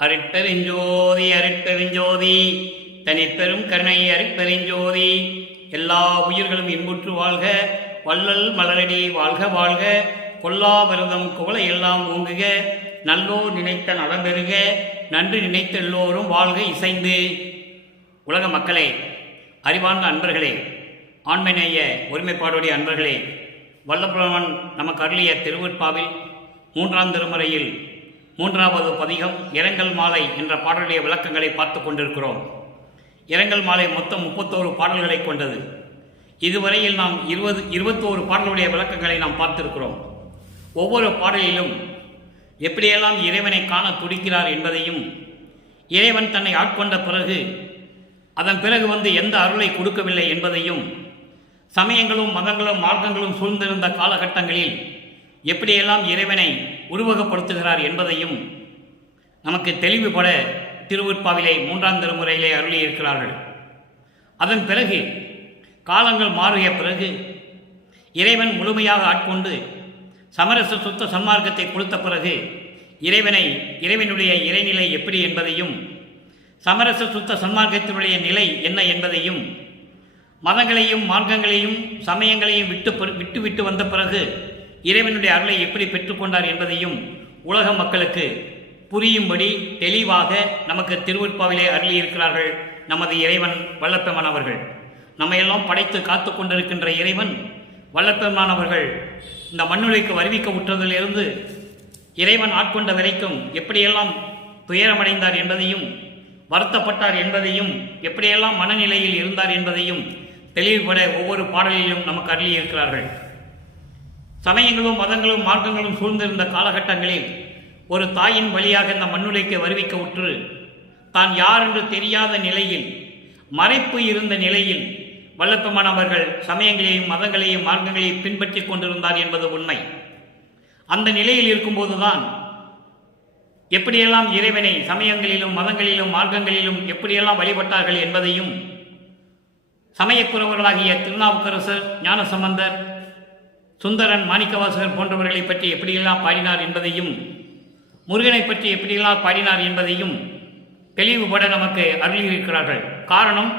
அருட்பெருஞ்சோதி அருட்பெருஞ்சோதி தனிப்பெரும் கருணை அருட்பெருஞ்சோதி. எல்லா உயிர்களும் இன்புற்று வாழ்க, வள்ளல் மலரடி வாழ்க வாழ்க. கொல்லா விரதம் குவளை எல்லாம் ஓங்குக, நல்லோர் நினைத்த நலம் பெறுக, நன்று நினைத்த எல்லோரும் வாழ்க இசைந்து. உலக மக்களே, அறிவார்ந்த அன்பர்களே, ஆண்மைநேய ஒருமைப்பாடுடைய அன்பர்களே, வல்லபுரவன் நமக்கு அருளிய திருவருட்பாவில் 3ஆம் திருமுறையில் 3வது பதிகம் இரங்கல் மாலை என்ற பாடலுடைய விளக்கங்களை பார்த்து கொண்டிருக்கிறோம். இரங்கல் மாலை மொத்தம் 31 பாடல்களை கொண்டது. இதுவரையில் நாம் 21 பாடலுடைய விளக்கங்களை நாம் பார்த்திருக்கிறோம். ஒவ்வொரு பாடலிலும் எப்படியெல்லாம் இறைவனை காண துடிக்கிறார் என்பதையும், இறைவன் தன்னை ஆட்கொண்ட பிறகு அதன் பிறகு எந்த அருளை கொடுக்கவில்லை என்பதையும், சமயங்களும் மதங்களும் மார்க்கங்களும் சூழ்ந்திருந்த காலகட்டங்களில் எப்படியெல்லாம் இறைவனை உருவகப்படுத்துகிறார் என்பதையும் நமக்கு தெளிவுபட திருவருட்பாவிலே 3ஆம் திருமுறையிலே அருளியிருக்கிறார்கள். அதன் பிறகு காலங்கள் மாறிய பிறகு இறைவன் முழுமையாக ஆட்கொண்டு சமரச சுத்த சன்மார்க்கத்தை கொடுத்த பிறகு இறைவனுடைய இறைநிலை எப்படி என்பதையும், சமரச சுத்த சன்மார்க்கத்தினுடைய நிலை என்ன என்பதையும், மதங்களையும் மார்க்கங்களையும் சமயங்களையும் விட்டு வந்த பிறகு இறைவனுடைய அருளை எப்படி பெற்றுக்கொண்டார் என்பதையும் உலக மக்களுக்கு புரியும்படி தெளிவாக நமக்கு திருவருட்பாவிலே அருளியிருக்கிறார்கள் நமது இறைவன் வல்லபெருமான் அவர்கள். நம்மையெல்லாம் படைத்து காத்து கொண்டிருக்கின்ற இறைவன் வல்லபெருமான் அவர்கள் இந்த மண்ணுலைக்கு வருவிக்க உற்றதிலிருந்து இறைவன் ஆட்கொண்ட வரைக்கும் எப்படியெல்லாம் துயரமடைந்தார் என்பதையும், வருத்தப்பட்டார் என்பதையும், எப்படியெல்லாம் மனநிலையில் இருந்தார் என்பதையும் தெளிவுபட ஒவ்வொரு பாடலிலும் நமக்கு அருளியிருக்கிறார்கள். சமயங்களும் மதங்களும் மார்க்கங்களும் சூழ்ந்திருந்த காலகட்டங்களில் ஒரு தாயின் வழியாக இந்த மண்ணுலைக்கு வருவிக்க உற்று தான் யார் என்று தெரியாத நிலையில், மறைப்பு இருந்த நிலையில் வல்லபெருமான் அவர்கள் சமயங்களையும் மதங்களையும் மார்க்கங்களையும் பின்பற்றி கொண்டிருந்தார் என்பது உண்மை. அந்த நிலையில் இருக்கும்போதுதான் எப்படியெல்லாம் இறைவனை சமயங்களிலும் மதங்களிலும் மார்க்கங்களிலும் எப்படியெல்லாம் வழிபட்டார்கள் என்பதையும், சமயக்குறவர்களாகிய திருநாவுக்கரசர், ஞானசம்பந்தர், சுந்தரன், மாணிக்கவாசகர் போன்றவர்களை பற்றி எப்படியெல்லாம் பாடினார் என்பதையும், முருகனை பற்றி எப்படியெல்லாம் பாடினார் என்பதையும் தெளிவுபட நமக்கு அருளியிருக்கிறார்கள். காரணம்,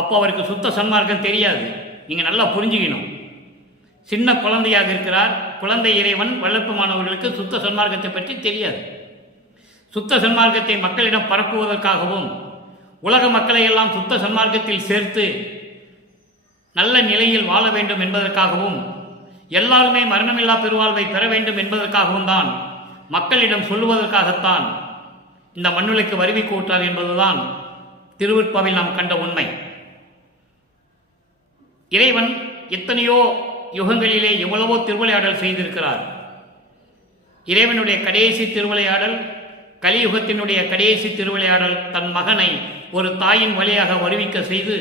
அப்போ அவருக்கு சுத்த சன்மார்க்கம் தெரியாது. நீங்கள் நல்லா புரிஞ்சுக்கணும். சின்ன குழந்தையாக இருக்கிறார். குழந்தை இறைவன் வல்லபெருமானவர்களுக்கு சுத்த சன்மார்க்கத்தை பற்றி தெரியாது. சுத்த சன்மார்க்கத்தை மக்களிடம் பரப்புவதற்காகவும், உலக மக்களை எல்லாம் சுத்த சன்மார்க்கத்தில் சேர்த்து நல்ல நிலையில் வாழ வேண்டும் என்பதற்காகவும், எல்லாருமே மரணமில்லா பெருவாழ்வை பெற வேண்டும் என்பதற்காகவும் தான், மக்களிடம் சொல்லுவதற்காகத்தான் இந்த மண்ணுலைக்கு வருவிக்க விட்டார் என்பதுதான் திருவருட்பாவில் நாம் கண்ட உண்மை. இறைவன் எத்தனையோ யுகங்களிலே எவ்வளவோ திருவிளையாடல் செய்திருக்கிறார். இறைவனுடைய கடைசி திருவிளையாடல், கலியுகத்தினுடைய கடைசி திருவிளையாடல், தன் மகனை ஒரு தாயின் வழியாக வருவிக்க செய்து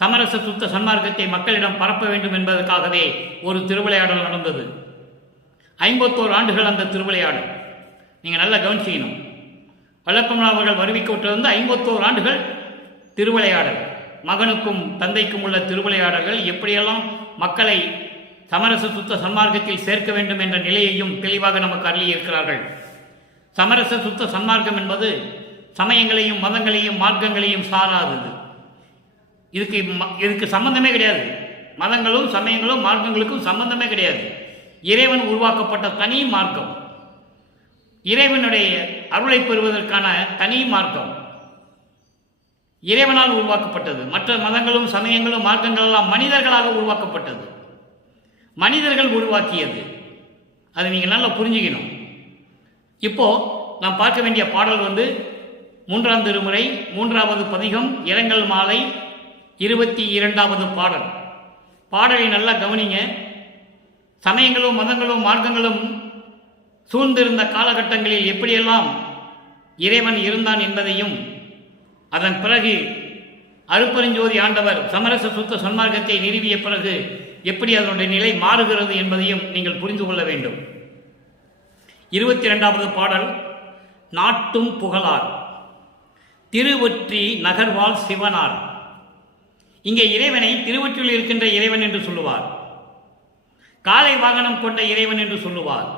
சமரச சுத்த சன்மார்க்கத்தை மக்களிடம் பரப்ப வேண்டும் என்பதற்காகவே ஒரு திருவிளையாடல் நடந்தது. 51 ஆண்டுகள் அந்த திருவிளையாடல். நீங்கள் நல்லா கவனிச்சிக்கணும். வல்லபெருமான் அவர்கள் வருவிக்க விட்டிருந்த 51 ஆண்டுகள் திருவிளையாடல், மகனுக்கும் தந்தைக்கும் உள்ள திருவிளையாடல்கள் எப்படியெல்லாம் மக்களை சமரச சுத்த சன்மார்க்கத்தில் சேர்க்க வேண்டும் என்ற நிலையையும் தெளிவாக நமக்கு அருளியிருக்கிறார்கள். சமரச சுத்த சன்மார்க்கம் என்பது சமயங்களையும் மதங்களையும் மார்க்கங்களையும் சாராதது. இதுக்கு சம்பந்தமே கிடையாது. மதங்களும் சமயங்களும் மார்க்கங்களுக்கும் சம்பந்தமே கிடையாது. இறைவன் உருவாக்கப்பட்ட தனி மார்க்கம், இறைவனுடைய அருளை பெறுவதற்கான தனி மார்க்கம் இறைவனால் உருவாக்கப்பட்டது. மற்ற மதங்களும் சமயங்களும் மார்க்கங்கள் எல்லாம் மனிதர்களாக உருவாக்கப்பட்டது, மனிதர்கள் உருவாக்கியது. அதை நீங்கள் நல்லா புரிஞ்சுக்கணும். இப்போ நாம் பார்க்க வேண்டிய பாடல் 3ஆம் திருமுறை 3வது பதிகம் இரங்கல் மாலை 22வது பாடல். பாடலை நல்லா கவனிங்க. சமயங்களும் மதங்களும் மார்க்கங்களும் சூழ்ந்திருந்த காலகட்டங்களில் எப்படியெல்லாம் இறைவன் இருந்தான் என்பதையும், அதன் பிறகு அருட்பெருஞ்சோதி ஆண்டவர் சமரச சுத்த சன்மார்க்கத்தை நிறுவிய பிறகு எப்படி அதனுடைய நிலை மாறுகிறது என்பதையும் நீங்கள் புரிந்து கொள்ள வேண்டும். 22வது பாடல். நாட்டும் புகழார் திருவொற்றி நகர்வாள் சிவனார். இங்கே இறைவனை திருவொற்றியில் இருக்கின்ற இறைவன் என்று சொல்லுவார், காலை வாகனம் கொண்ட இறைவன் என்று சொல்லுவார்.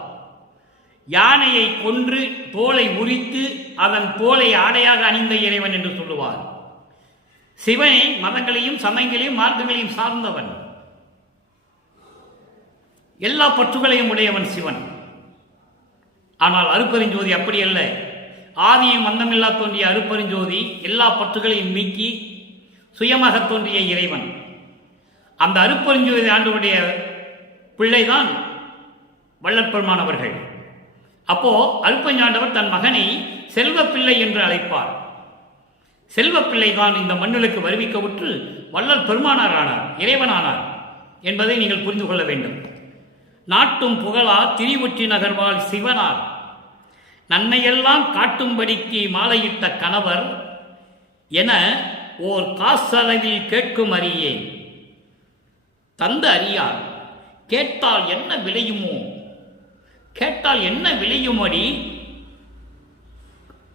யானையை கொன்று தோலை உரித்து அதன் தோலை ஆடையாக அணிந்த இறைவன் என்று சொல்லுவார். சிவனை மதங்களையும் சமயங்களையும் மார்க்கங்களையும் சார்ந்தவன், எல்லா பற்றுகளையும் உடையவன் சிவன். ஆனால் அருட்பெருஞ்சோதி அப்படி அல்ல. ஆதியும் அந்தமில்லா தோன்றிய அருட்பெருஞ்சோதி எல்லா பற்றுகளையும் நீக்கி சுயமாக தோன்றிய இறைவன். அந்த அருட்பெருஞ்சோதி ஆண்டவருடைய பிள்ளைதான் வள்ளற்பெருமானவர்கள். அப்போ அருட்பெருஞ்சாண்டவர் தன் மகனை செல்வப்பிள்ளை என்று அழைப்பார். செல்வப்பிள்ளை தான் இந்த மண்ணுக்கு வருவிக்கவுற்று வள்ளல் பெருமானார் ஆனார், இறைவனானார் என்பதை நீங்கள் புரிந்து கொள்ள வேண்டும். நாட்டும் புகழா திரிவுற்றி நகர்வாள் சிவனார் நன்மையெல்லாம் காட்டும்படிக்கு மாலையிட்ட கணவர் என ஓர் காசளவில் கேட்கும் அறியேன் தந்த அறியார் கேட்டால் என்ன விளையுமோ, கேட்டால் என்ன விளையுமடி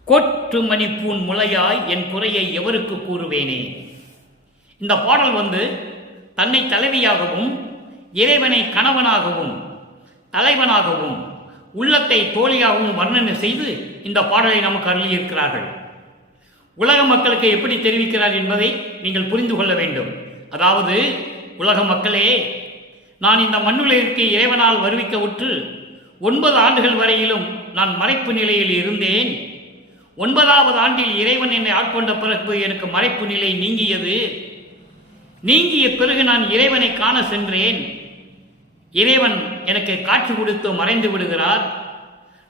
கொட்டு மணிப்பூன் முளையாய் என் குறையை எவருக்கு கூறுவேனே. இந்த பாடல் தன்னை தலைவியாகவும் இறைவனை கணவனாகவும் தலைவனாகவும் உள்ளத்தை தோழியாகவும் வர்ணனை செய்து இந்த பாடலை நமக்கு அருளியிருக்கிறார்கள். உலக மக்களுக்கு எப்படி தெரிவிக்கிறார் என்பதை நீங்கள் புரிந்து கொள்ள வேண்டும். அதாவது, உலக மக்களே, நான் இந்த மண்ணுலகிற்கு இறைவனால் வருவிக்க உற்று 9 ஆண்டுகள் வரையிலும் நான் மறைப்பு நிலையில் இருந்தேன். 9வது ஆண்டில் இறைவன் என்னை ஆட்கொண்ட பிறகு எனக்கு மறைப்பு நிலை நீங்கியது. நீங்கிய பிறகு நான் இறைவனை காண சென்றேன். இறைவன் எனக்கு காட்சி கொடுத்து மறைந்து விடுகிறார்.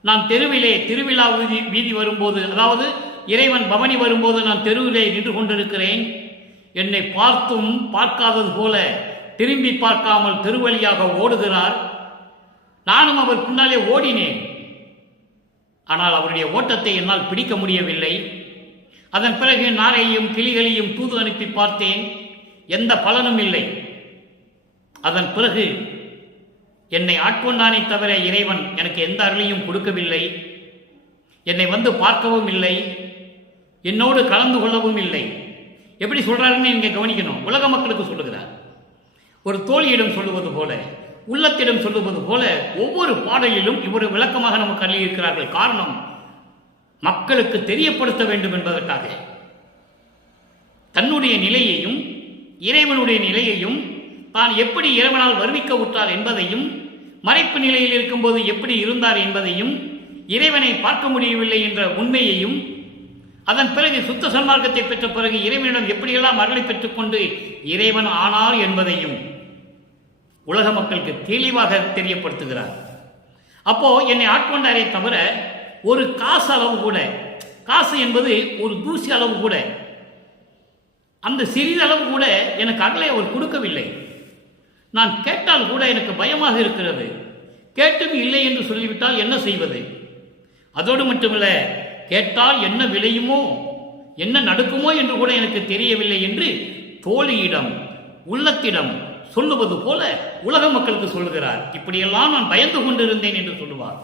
நான் தெருவிலே திருவிழா வீதி வரும்போது, அதாவது இறைவன் பவனி வரும்போது நான் தெருவிலே நின்று கொண்டிருக்கிறேன். என்னை பார்த்தும் பார்க்காதது போல திரும்பி பார்க்காமல் தெருவழியாக ஓடுகிறார். நானும் அவர் பின்னாலே ஓடினேன். ஆனால் அவருடைய ஓட்டத்தை என்னால் பிடிக்க முடியவில்லை. அதன் பிறகு நாரையும் கிளிகளையும் தூது அனுப்பி பார்த்தேன், எந்த பலனும் இல்லை. அதன் பிறகு என்னை ஆட்கொண்டானே தவிர இறைவன் எனக்கு எந்த அருளையும் கொடுக்கவில்லை. என்னை பார்க்கவும் இல்லை, என்னோடு கலந்து கொள்ளவும் இல்லை. எப்படி சொல்றாருன்னு நீங்க கவனிக்கணும். உலக மக்களுக்கு சொல்லுகிறார். ஒரு தோழியிடம் சொல்லுவது போல, உள்ளத்திடம் சொல்லுவது போல ஒவ்வொரு பாடலிலும் இவர் விளக்கமாக நமக்கு அள்ளியிருக்கிறார்கள். காரணம், மக்களுக்கு தெரியப்படுத்த வேண்டும் என்பதற்காக. தன்னுடைய நிலையையும் இறைவனுடைய நிலையையும் தான் எப்படி இறைவனால் வருவிக்க உற்றார் என்பதையும், மறைப்பு நிலையில் இருக்கும்போது எப்படி இருந்தார் என்பதையும், இறைவனை பார்க்க முடியவில்லை என்ற உண்மையையும், அதன் பிறகு சுத்த சன்மார்க்கத்தை பெற்ற பிறகு இறைவனிடம் எப்படியெல்லாம் அருளை பெற்றுக்கொண்டு இறைவன் ஆனார் என்பதையும் உலக மக்களுக்கு தெளிவாக தெரியப்படுத்துகிறார். அப்போ என்னை ஆட்கொண்டாரே தவிர ஒரு காசு அளவு கூட, காசு என்பது ஒரு தூசி அளவு கூட, அந்த சிறிதளவு கூட எனக்கு அருளை அவர் கொடுக்கவில்லை. நான் கேட்டால் கூட எனக்கு பயமாக இருக்கிறது. கேட்டும் இல்லை என்று சொல்லிவிட்டால் என்ன செய்வது? அதோடு மட்டுமல்ல, கேட்டால் என்ன விளையுமோ, என்ன நடக்குமோ என்று கூட எனக்கு தெரியவில்லை என்று தோழியிடம் உள்ளத்திடம் சொல்லுவது போல உலக மக்களுக்கு சொல்லுகிறார். இப்படியெல்லாம் நான் பயந்து கொண்டிருந்தேன் என்று சொல்லுவார்.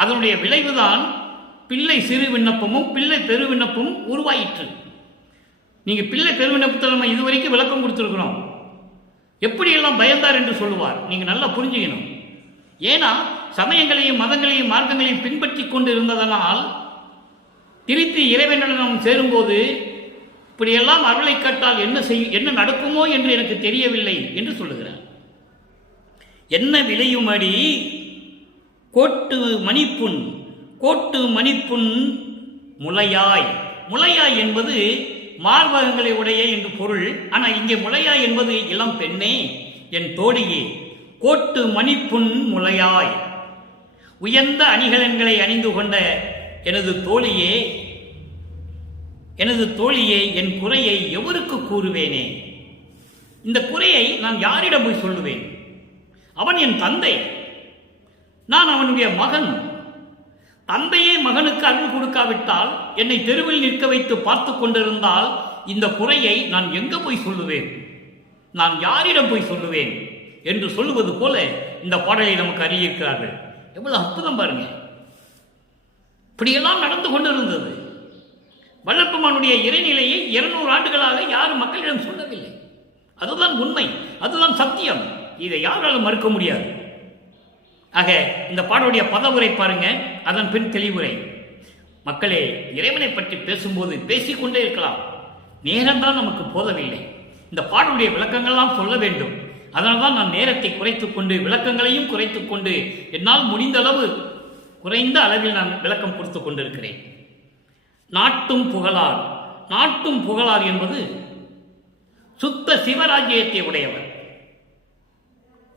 அதனுடைய விளைவுதான் பிள்ளை சிறு விண்ணப்பமும் பிள்ளை பெரு விண்ணப்பமும் உருவாயிற்று. நீங்க பிள்ளை பெரு விண்ணப்பத்தில் நம்ம இதுவரைக்கும் விளக்கம் கொடுத்திருக்கிறோம். எப்படியெல்லாம் பயந்தார் என்று சொல்லுவார். நீங்க நல்லா புரிஞ்சுக்கணும். ஏன்னா சமயங்களையும் மதங்களையும் மார்க்கங்களையும் பின்பற்றி கொண்டு இருந்ததனால் திருப்பி இறைவனுடன் நாம் சேரும்போது இப்படியெல்லாம் அருளை கேட்டால் என்ன நடக்குமோ என்று எனக்கு தெரியவில்லை என்று சொல்லுகிறார். என்ன விளையுமடி கோட்டு மணிப்புண், கோட்டு மணிப்புண் முளையாய். முளையாய் என்பது மார்பகங்களை உடைய என்று பொருள். ஆனால் இங்கே முளையாய் என்பது இளம் பெண்ணே, என் தோழியே, கோட்டு மணிப்புண் முளையாய், உயர்ந்த அணிகலன்களை அணிந்து கொண்ட எனது தோழியே, எனது தோழியே, என் குறையை எவருக்கு கூறுவேனே? இந்த குறையை நான் யாரிடம் போய் சொல்லுவேன்? அவன் என் தந்தை, நான் அவனுடைய மகன். தந்தையே மகனுக்கு அருள் கொடுக்காவிட்டால், என்னை தெருவில் நிற்க வைத்து பார்த்து கொண்டிருந்தால் இந்த குறையை நான் எங்க போய் சொல்லுவேன்? நான் யாரிடம் போய் சொல்லுவேன் என்று சொல்லுவது போல இந்த பாடலை நமக்கு அறிவிக்கிறார்கள். எவ்வளவு அற்புதம் பாருங்க! இப்படியெல்லாம் நடந்து கொண்டிருந்தது. வள்ளற்பெருமானுடைய இறைநிலையை 200 ஆண்டுகளாக யாரும் மக்களிடம் சொல்லவில்லை. அதுதான் உண்மை, அதுதான் சத்தியம். இதை யாராலும் மறுக்க முடியாது. ஆக இந்த பாடலுடைய பதவுரை பாருங்க, அதன் பின் தெளிவுரை. மக்களே, இறைவனை பற்றி பேசும்போது பேசிக்கொண்டே இருக்கலாம், நேரம்தான் நமக்கு போதவில்லை. இந்த பாடலுடைய விளக்கங்கள்லாம் சொல்ல வேண்டும். அதனால்தான் நான் நேரத்தை குறைத்துக் கொண்டு விளக்கங்களையும் குறைத்துக் கொண்டு என்னால் முடிந்த அளவு குறைந்த அளவில் நான் விளக்கம் கொடுத்து கொண்டிருக்கிறேன். நாட்டும் புகழார். நாட்டும் புகழார் என்பது சுத்த சிவராஜ்யத்தை உடையவர்,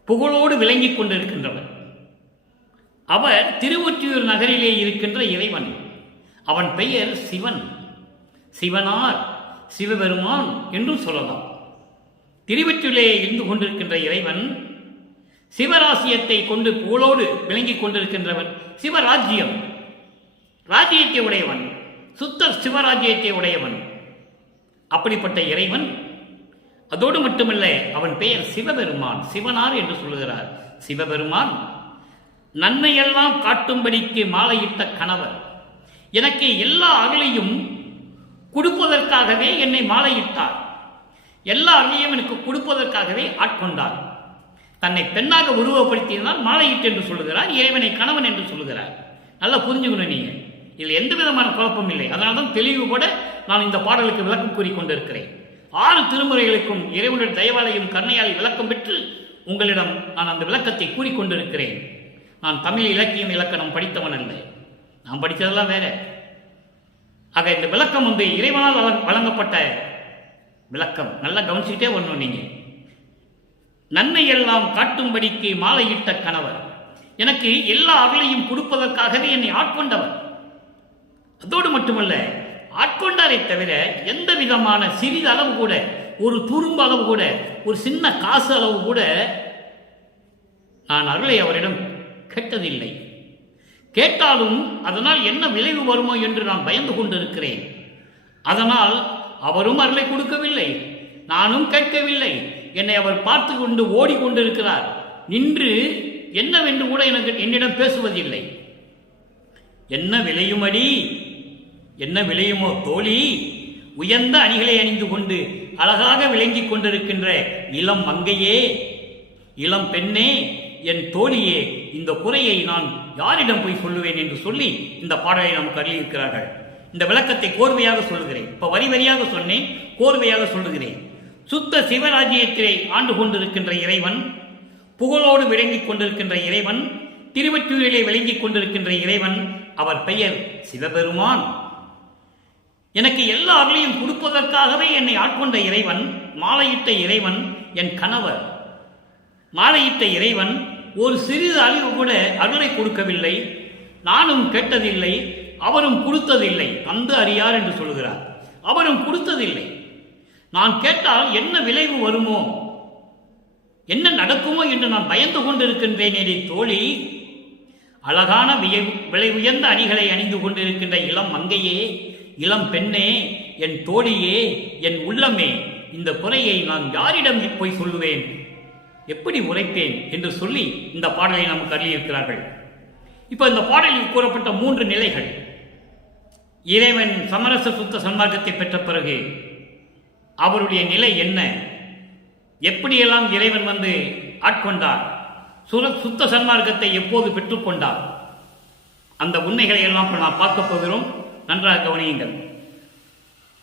புகழோடு விளங்கிக் கொண்டிருக்கின்றவர். அவர் திருவொற்றியூர் நகரிலே இருக்கின்ற இறைவன். அவன் பெயர் சிவன், சிவனார், சிவபெருமான் என்றும் சொல்லலாம். திருவொற்றியூரிலே இருந்து கொண்டிருக்கின்ற இறைவன் சிவராசியத்தை கொண்டு புகழோடு விளங்கிக் கொண்டிருக்கின்றவன். சிவராஜ்யம், ராஜ்யத்தை உடையவன், சுத்த சிவராஜ்யத்தை உடையவன். அப்படிப்பட்ட இறைவன். அதோடு மட்டுமல்ல, அவன் பெயர் சிவபெருமான், சிவனார் என்று சொல்லுகிறார். சிவபெருமான் நன்மையெல்லாம் காட்டும்படிக்கு மாலையிட்ட கணவர். எனக்கு எல்லா அகலையும் கொடுப்பதற்காகவே என்னை மாலையிட்டார். எல்லா அகலையும் எனக்கு கொடுப்பதற்காகவே ஆட்கொண்டார். தன்னை பெண்ணாக உருவப்படுத்தினால் மாலையிட்டு என்று சொல்லுகிறார், இறைவனை கணவன் என்று சொல்லுகிறார். நல்லா புரிஞ்சுக்கணும் நீங்க, இதில் எந்த விதமான குழப்பம் இல்லை. அதனால்தான் தெளிவு கூட நான் இந்த பாடலுக்கு விளக்கம் கூறிக்கொண்டிருக்கிறேன். 6 திருமுறைகளுக்கும் இறைவனுடைய தயவாலையும் கருணையால் விளக்கம் பெற்று உங்களிடம் நான் அந்த விளக்கத்தை கூறிக்கொண்டிருக்கிறேன். நான் தமிழ் இலக்கியம் இலக்கணம் படித்தவன் அல்ல, நான் படித்ததெல்லாம் வேற. ஆக இந்த விளக்கம் இறைவனால் வழங்கப்பட்ட விளக்கம். நல்லா கவனிச்சுக்கிட்டே வரணும் நீங்க. நன்மையெல்லாம் காட்டும்படிக்கு மாலையிட்ட கணவர். எனக்கு எல்லா அகலையும் கொடுப்பதற்காகவே என்னை ஆட்கொண்டவர். அதோடு மட்டுமல்ல, ஆட்கொண்டாரை தவிர எந்த விதமான சிறிது அளவு கூட, ஒரு துரும்பு அளவு கூட, ஒரு சின்ன காசு அளவு கூட நான் அருளை அவரிடம் கேட்டதில்லை. கேட்டாலும் அதனால் என்ன விளைவு வருமோ என்று நான் பயந்து கொண்டிருக்கிறேன். அதனால் அவரும் அருளை கொடுக்கவில்லை, நானும் கேட்கவில்லை. என்னை அவர் பார்த்து கொண்டு ஓடிக்கொண்டிருக்கிறார். நின்று என்னவென்று கூட என்னிடம் பேசுவதில்லை. என்ன விளையுமடி, என்ன விளையுமோ தோழி, உயர்ந்த அணிகளை அணிந்து கொண்டு அழகாக விளங்கிக் கொண்டிருக்கின்ற இளம் மங்கையே, இளம் பெண்ணே, என் தோழியே, இந்த குறையை நான் யாரிடம் போய் சொல்லுவேன் என்று சொல்லி இந்த பாடலை நமக்கு அறிவிக்கிறார்கள். இந்த விளக்கத்தை கோர்வையாக சொல்லுகிறேன். இப்ப வரி வரியாக சொன்னேன், கோர்வையாக சொல்லுகிறேன். சுத்த சிவராஜ்யத்திலே ஆண்டு கொண்டிருக்கின்ற இறைவன், புகழோடு விளங்கிக் கொண்டிருக்கின்ற இறைவன், திருவொற்றியூரிலே விளங்கிக் கொண்டிருக்கின்ற இறைவன், அவர் பெயர் சிவபெருமான். எனக்கு எல்லா அருளையும் கொடுப்பதற்காகவே என்னை ஆட்கொண்ட இறைவன், மாலையிட்ட இறைவன், என் கணவர். மாலையிட்ட இறைவன் ஒரு சிறிது அறிவு கூட அருளை கொடுக்கவில்லை, நானும் கேட்டதில்லை, அவரும் கொடுத்ததில்லை. அந்த அறியார் என்று சொல்கிறார். அவரும் கொடுத்ததில்லை. நான் கேட்டால் என்ன விளைவு வருமோ, என்ன நடக்குமோ என்று நான் பயந்து கொண்டிருக்கின்றேனே தோழி. அழகான விலை உயர்ந்த அணிகளை அணிந்து கொண்டிருக்கின்ற இளம் மங்கையே, இளம் பெண்ணே, என் தோழியே, என் உள்ளமே, இந்த குறையை நான் யாரிடம் போய் சொல்லுவேன், எப்படி உரைப்பேன் என்று சொல்லி இந்த பாடலை நமக்கு அறிவிக்கிறார்கள். இப்ப இந்த பாடலில் கூறப்பட்ட 3 நிலைகள். இறைவன் சமரச சுத்த சன்மார்க்கத்தை பெற்ற பிறகு அவருடைய நிலை என்ன, எப்படியெல்லாம் இறைவன் ஆட்கொண்டார், சுத்த சன்மார்க்கத்தை எப்போது பெற்றுக்கொண்டார், அந்த உண்மைகளை எல்லாம் நாம் பார்க்க போகிறோம். நன்றாக கவனியுங்கள்.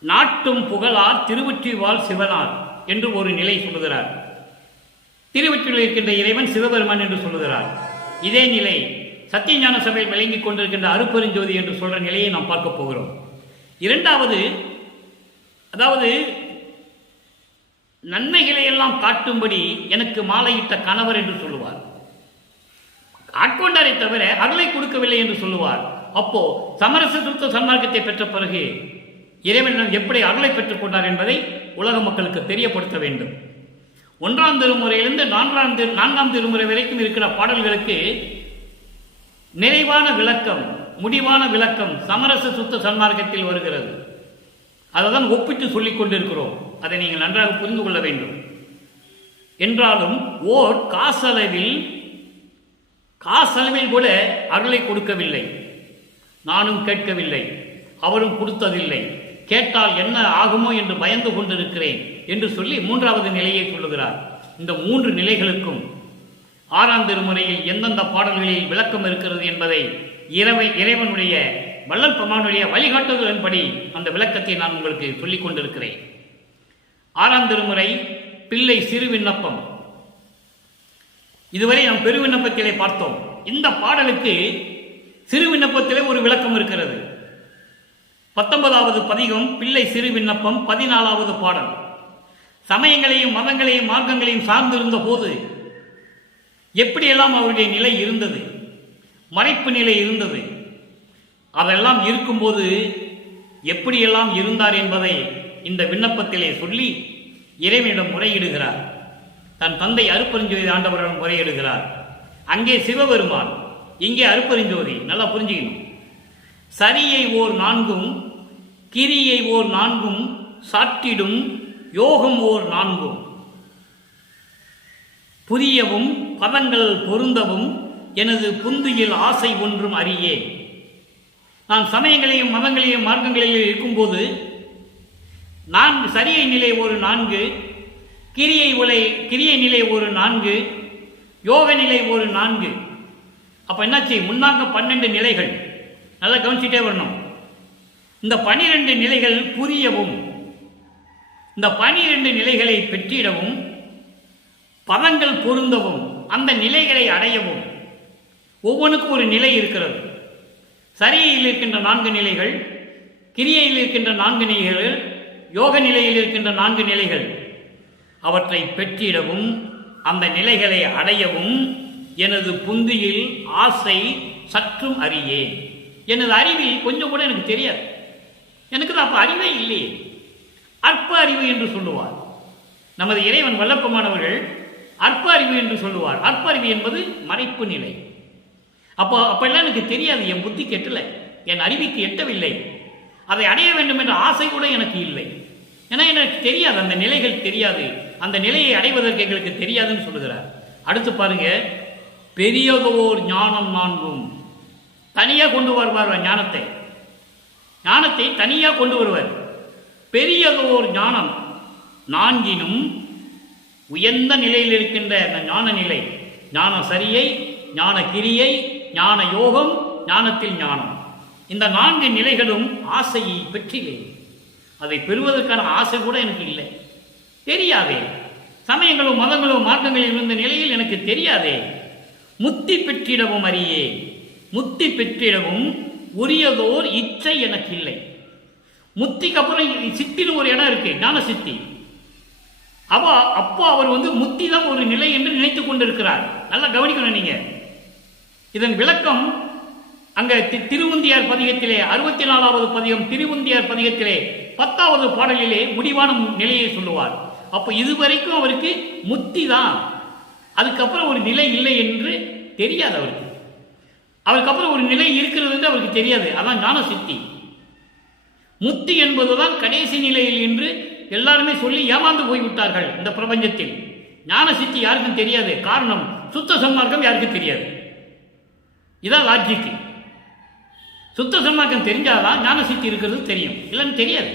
நாட்டும் புகழார் திருவொற்றியூர் சிவனார் என்று ஒரு நிலை சொல்லுகிறார். திருவொற்றியூரில் இருக்கின்ற இறைவன் சிவபெருமான் என்று சொல்லுகிறார். இதே நிலை சத்தியஞான சபையில் விளங்கிக் கொண்டிருக்கின்ற அருப்பெருஞ்சோதி என்று சொல்ற நிலையை நாம் பார்க்க போகிறோம். இரண்டாவது, அதாவது நன்மைகளை எல்லாம் காட்டும்படி எனக்கு மாலையிட்ட கணவர் என்று சொல்லுவார். ஆட்கொண்டாரை தவிர அருளை கொடுக்கவில்லை என்று சொல்லுவார். அப்போ சமரச சுத்த சன்மார்க்கத்தை பெற்ற பிறகு இறைவனிடம் எப்படி அருளை பெற்றுக் கொண்டார் என்பதை உலக மக்களுக்கு தெரியப்படுத்த வேண்டும். 1ஆம் திருமுறையிலிருந்து 4ஆம் திருமுறை வரைக்கும் இருக்கிற பாடல்களுக்கு நிறைவான விளக்கம், முடிவான விளக்கம் சமரச சுத்த சன்மார்க்கத்தில் வருகிறது. அதைதான் ஒப்பிட்டு சொல்லிக் கொண்டிருக்கிறோம். அதை நீங்கள் நன்றாக புரிந்து கொள்ள வேண்டும். என்றாலும் ஓர் காசளவில் கூட அருளை கொடுக்கவில்லை, நானும் கேட்கவில்லை, அவரும் கொடுத்ததில்லை. கேட்டால் என்ன ஆகுமோ என்று பயந்து கொண்டிருக்கிறேன் என்று சொல்லி 3வது நிலையை சொல்லுகிறார். இந்த 3 நிலைகளுக்கும் 6ஆம் திருமுறையில் எந்தெந்த பாடல்களில் விளக்கம் இருக்கிறது என்பதை இறைவனுடைய வள்ளல் பெருமானுடைய வழிகாட்டுதலின்படி அந்த விளக்கத்தை நான் உங்களுக்கு சொல்லிக் கொண்டிருக்கிறேன். 6ஆம் திருமுறை பிள்ளை சிறு விண்ணப்பம். இதுவரை நாம் பெரு விண்ணப்பத்திலே பார்த்தோம். இந்த பாடலுக்கு சிறு விண்ணப்பத்திலே ஒரு விளக்கம் இருக்கிறது. 19வது பதிகம் பிள்ளை சிறு விண்ணப்பம் 14வது பாடல். சமயங்களையும் மதங்களையும் மார்க்கங்களையும் சார்ந்திருந்த போது எப்படியெல்லாம் அவருடைய நிலை இருந்தது, மறைப்பு நிலை இருந்தது, அதெல்லாம் இருக்கும்போது எப்படியெல்லாம் இருந்தார் என்பதை இந்த விண்ணப்பத்திலே சொல்லி இறைவனிடம் முறையிடுகிறார். தன் தந்தை அருட்பெருஞ்சோதி ஆண்டவரிடம் முறையிடுகிறார். அங்கே சிவபெருமான், இங்கே அருட்பெருஞ்சோதி. நல்லா புரிஞ்சுக்கணும். சரியை ஓர் 4ம் கிரியை ஓர் 4ம் சாற்றிடும் யோகம் ஓர் 4ம் புரியவும் பதங்கள் பொருந்தவும் எனது புந்தியில் ஆசை ஒன்றும் அறியேன். நான் சமயங்களையும் மதங்களையும் மார்க்கங்களையும் இருக்கும்போது நான் சரியை நிலை ஒரு 4, கிரியை நிலை ஒரு 4, யோக நிலை ஒரு 4. அப்ப என்னாச்சு? முன்னாங்க 12 நிலைகள். நல்லா கவனிச்சுட்டே வரணும். இந்த 12 நிலைகள் புரியவும், இந்த 12 நிலைகளை பெற்றிடவும், பதங்கள் பொருந்தவும், அந்த நிலைகளை அடையவும் ஒவ்வொன்றுக்கும் ஒரு நிலை இருக்கிறது. சரியில் இருக்கின்ற 4 நிலைகள், கிரியையில் இருக்கின்ற 4 நிலைகள், யோக நிலையில் இருக்கின்ற 4 நிலைகள். அவற்றை பெற்றிடவும் அந்த நிலைகளை அடையவும் எனது புந்தியில் ஆசை சற்றும் அறியேன். எனது அறிவில் கொஞ்சம் கூட எனக்கு தெரியாது. எனக்கு தான் அப்ப அறிவே இல்லையே. அற்ப அறிவு என்று சொல்லுவார் நமது இறைவன் வல்லப்பமானவர்கள். அற்ப அறிவு என்று சொல்லுவார். அற்ப அறிவு என்பது மறைப்பு நிலை. அப்பெல்லாம் எனக்கு தெரியாது. என் புத்தி கெட்டல, என் அறிவிக்கு எட்டவில்லை. அதை அடைய வேண்டும் என்ற ஆசை கூட எனக்கு இல்லை. ஏன்னா எனக்கு தெரியாது, அந்த நிலைகள் தெரியாது. அந்த நிலையை அடைவதற்கு எங்களுக்கு தெரியாதுன்னு சொல்லுகிறார். அடுத்து பாருங்க, பெரியதோர் ஞானம் 4ம். தனியா கொண்டு வருவார் ஞானத்தை. ஞானத்தை தனியா கொண்டு வருவார். பெரியதோர் ஞானம் 4னும் உயர்ந்த நிலையில் இருக்கின்ற அந்த ஞான நிலை, ஞான சரியை, ஞான கிரியை, ஞான யோகம், ஞானத்தில் ஞானம். இந்த 4 நிலைகளும் ஆசையை பெற்றில்லை. அதை பெறுவதற்கான ஆசை கூட எனக்கு இல்லை. தெரியாதே. சமயங்களும் மதங்களும் மார்க்கங்களும் இருந்த நிலையில் எனக்கு தெரியாதே. முத்தி பெற்றிடவும் அறியே. முத்தி பெற்றிடவும் உரியதோர் இச்சை எனக்கு இல்லை. முத்திக்கு அப்புறம் சித்தின்னு ஒரு இடம் இருக்கு, ஞான சித்தி. அப்போ அவர் முத்தி தான் ஒரு நிலை என்று நினைத்துக் கொண்டிருக்கிறார். நல்லா கவனிக்கணும் நீங்க. இதன் விளக்கம் அங்க திருவுந்தியார் பதிகத்திலே 64வது பதிகம், திருவுந்தியார் பதிகத்திலே 10வது பாடலிலே முடிவான நிலையை சொல்லுவார். அப்ப இதுவரைக்கும் அவருக்கு முத்தி தான், அதுக்கப்புறம் ஒரு நிலை இல்லை என்று தெரியாது அவருக்கு. அதுக்கப்புறம் ஒரு நிலை இருக்கிறது என்று அவருக்கு தெரியாது. அதான் ஞான சித்தி. முத்தி என்பதுதான் கடைசி நிலையில் என்று எல்லாருமே சொல்லி ஏமாந்து போய்விட்டார்கள் இந்த பிரபஞ்சத்தில். ஞான சித்தி யாருக்கும் தெரியாது. காரணம், சுத்த சன்மார்க்கம் யாருக்கும் தெரியாது. இதான் லாஜிக். சுத்த சன்மார்க்கம் தெரிஞ்சாதான் ஞான சித்தி இருக்கிறது தெரியும், இல்லைன்னு தெரியாது.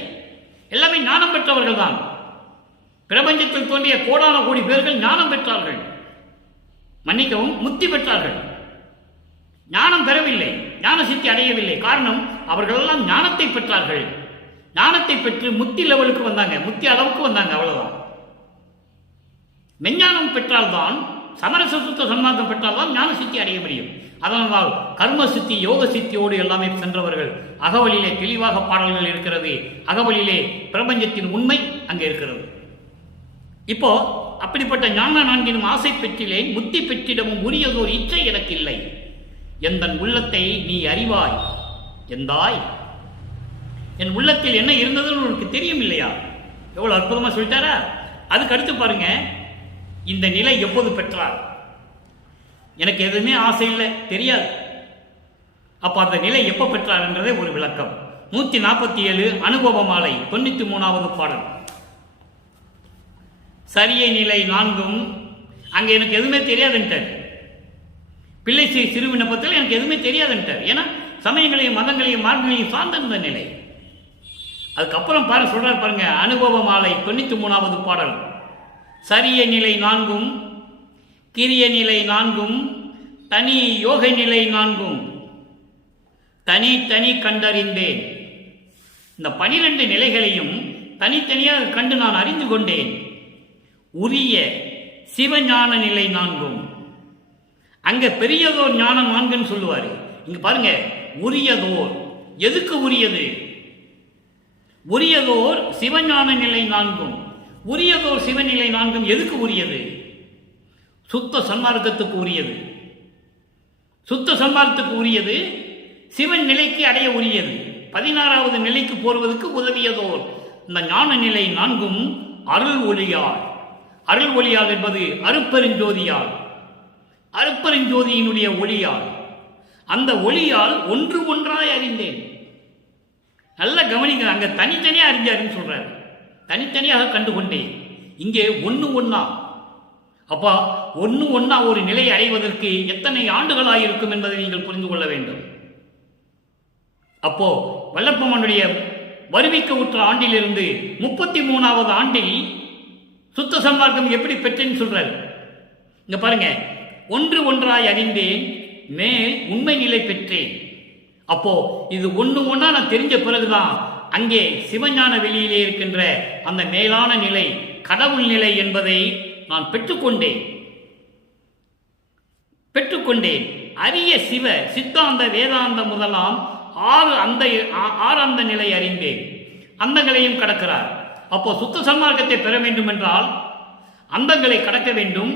எல்லாமே ஞானம் பெற்றவர்கள் தான். பிரபஞ்சத்தில் தோன்றிய கோடான கோடி பேர்கள் ஞானம் பெற்றார்கள், மன்னிக்கவும் முத்தி பெற்றார்கள். ஞானம் பெறவில்லை, ஞான சித்தி அடையவில்லை. காரணம், அவர்கள் எல்லாம் ஞானத்தை பெற்றார்கள். ஞானத்தை பெற்று முத்தி லெவலுக்கு வந்தாங்க, முத்தி அளவுக்கு வந்தாங்க, அவ்வளவுதான். மெஞ்ஞானம் பெற்றால்தான், சமரச சுத்த சன்மார்க்கம் பெற்றால்தான் ஞான சித்தி அடைய முடியும். அதனால் கர்ம சித்தி யோக சித்தியோடு எல்லாமே சென்றவர்கள். அகவலிலே தெளிவாக பாடல்கள் இருக்கிறது. அகவலிலே பிரபஞ்சத்தின் உண்மை அங்கே இருக்கிறது. இப்போ அப்படிப்பட்ட ஞான 4னும் ஆசை பெற்றிலேன், முத்தி பெற்றிடவும் உரியதோர் இச்சை எனக்கு இல்லை. எந்தன் உள்ளத்தை நீ அறிவாய் எந்தாய். என் உள்ளத்தில் என்ன இருந்ததுன்னு உனக்கு தெரியும் இல்லையா? எவ்வளவு அற்புதமா சொல்லிட்டாரா? அதுக்கு அடுத்து பாருங்க, இந்த நிலை எப்போது பெற்றார்? எனக்கு எதுவுமே ஆசை இல்லை, தெரியாது. அப்ப அந்த நிலை எப்ப பெற்றார் என்றதே ஒரு விளக்கம். 147 அனுபவ மாலை 93வது பாடல். சரியை நிலை 4ம் அங்க எனக்கு எதுவுமே தெரியாதுன்ட்டார். பிள்ளை சிறு விண்ணப்பத்தில் எனக்கு எதுவுமே தெரியாதுன்ட்டார். ஏன்னா சமயங்களையும் மதங்களையும் மார்க்கங்களையும் சார்ந்திருந்த நிலை. அதுக்கப்புறம் சொல்றார் பாருங்க, அனுபவ மாலை 93வது பாடல். சரிய நிலை 4ம் கிரிய நிலை நான்கும் தனி யோக நிலை நான்கும் தனி தனி கண்டறிந்தேன். இந்த 12 நிலைகளையும் தனித்தனியாக கண்டு நான் அறிந்து கொண்டேன். உரிய சிவஞான நிலை நான்கும், அங்க பெரியதோர் ஞானம் நான்குன்னு சொல்லுவாரு. இங்க பாருங்க, உரியதோர் எதுக்கு உரியது? உரியதோர் சிவஞான நிலை நான்கும். உரியதோர் சிவநிலை நான்கும் எதுக்கு உரியது? சுத்த சன்மார்க்கத்துக்கு உரியது. சுத்த சன்மார்க்கத்துக்கு உரியது, சிவன் நிலைக்கு அடைய உரியது. 16வது நிலைக்கு போடுவதற்கு உதவியதோர் இந்த ஞான நிலை நான்கும் அருள் ஒளியால். அருள் ஒளியால் என்பது அருட்பெருஞ்சோதியால், அருட்பெருஞ்சோதியினுடைய ஒளியால். அந்த ஒளியால் ஒன்று ஒன்றாய் அறிந்தேன். நல்ல கவனிங்க, அங்க தனித்தனியாக அறிஞ்சாருன்னு சொல்றாரு. தனித்தனியாக கண்டுகொண்டேன். இங்கே ஒன்று ஒன்னா. அப்பா, ஒன்று ஒன்னா ஒரு நிலை அடைவதற்கு எத்தனை ஆண்டுகளாக இருக்கும் என்பதை நீங்கள் புரிந்து கொள்ள வேண்டும். அப்போ வல்லப்பமனுடைய வருவிக்க உற்ற ஆண்டிலிருந்து 33வது ஆண்டில் சுத்த சன்மார்க்கம் எப்படி பெற்றேன்னு சொல்றாரு. இங்க பாருங்க, ஒன்று ஒன்றாய் அறிந்தேன், மேல் உண்மை நிலை பெற்றேன். அப்போ இது ஒன்று ஒன்றா நான் தெரிஞ்ச பிறகுதான் அங்கே சிவஞான வெளியிலே இருக்கின்ற அந்த மேலான நிலை கடவுள் நிலை என்பதை நான் பெற்றுக்கொண்டேன். அரிய சிவ சித்தாந்த வேதாந்த முதலாம் ஆறு அந்த நிலை அறிந்தேன். அந்தங்களையும் கடக்கிறார். அப்போ சுத்த சன்மார்க்கத்தை பெற வேண்டும் என்றால் அந்தங்களை கடக்க வேண்டும்.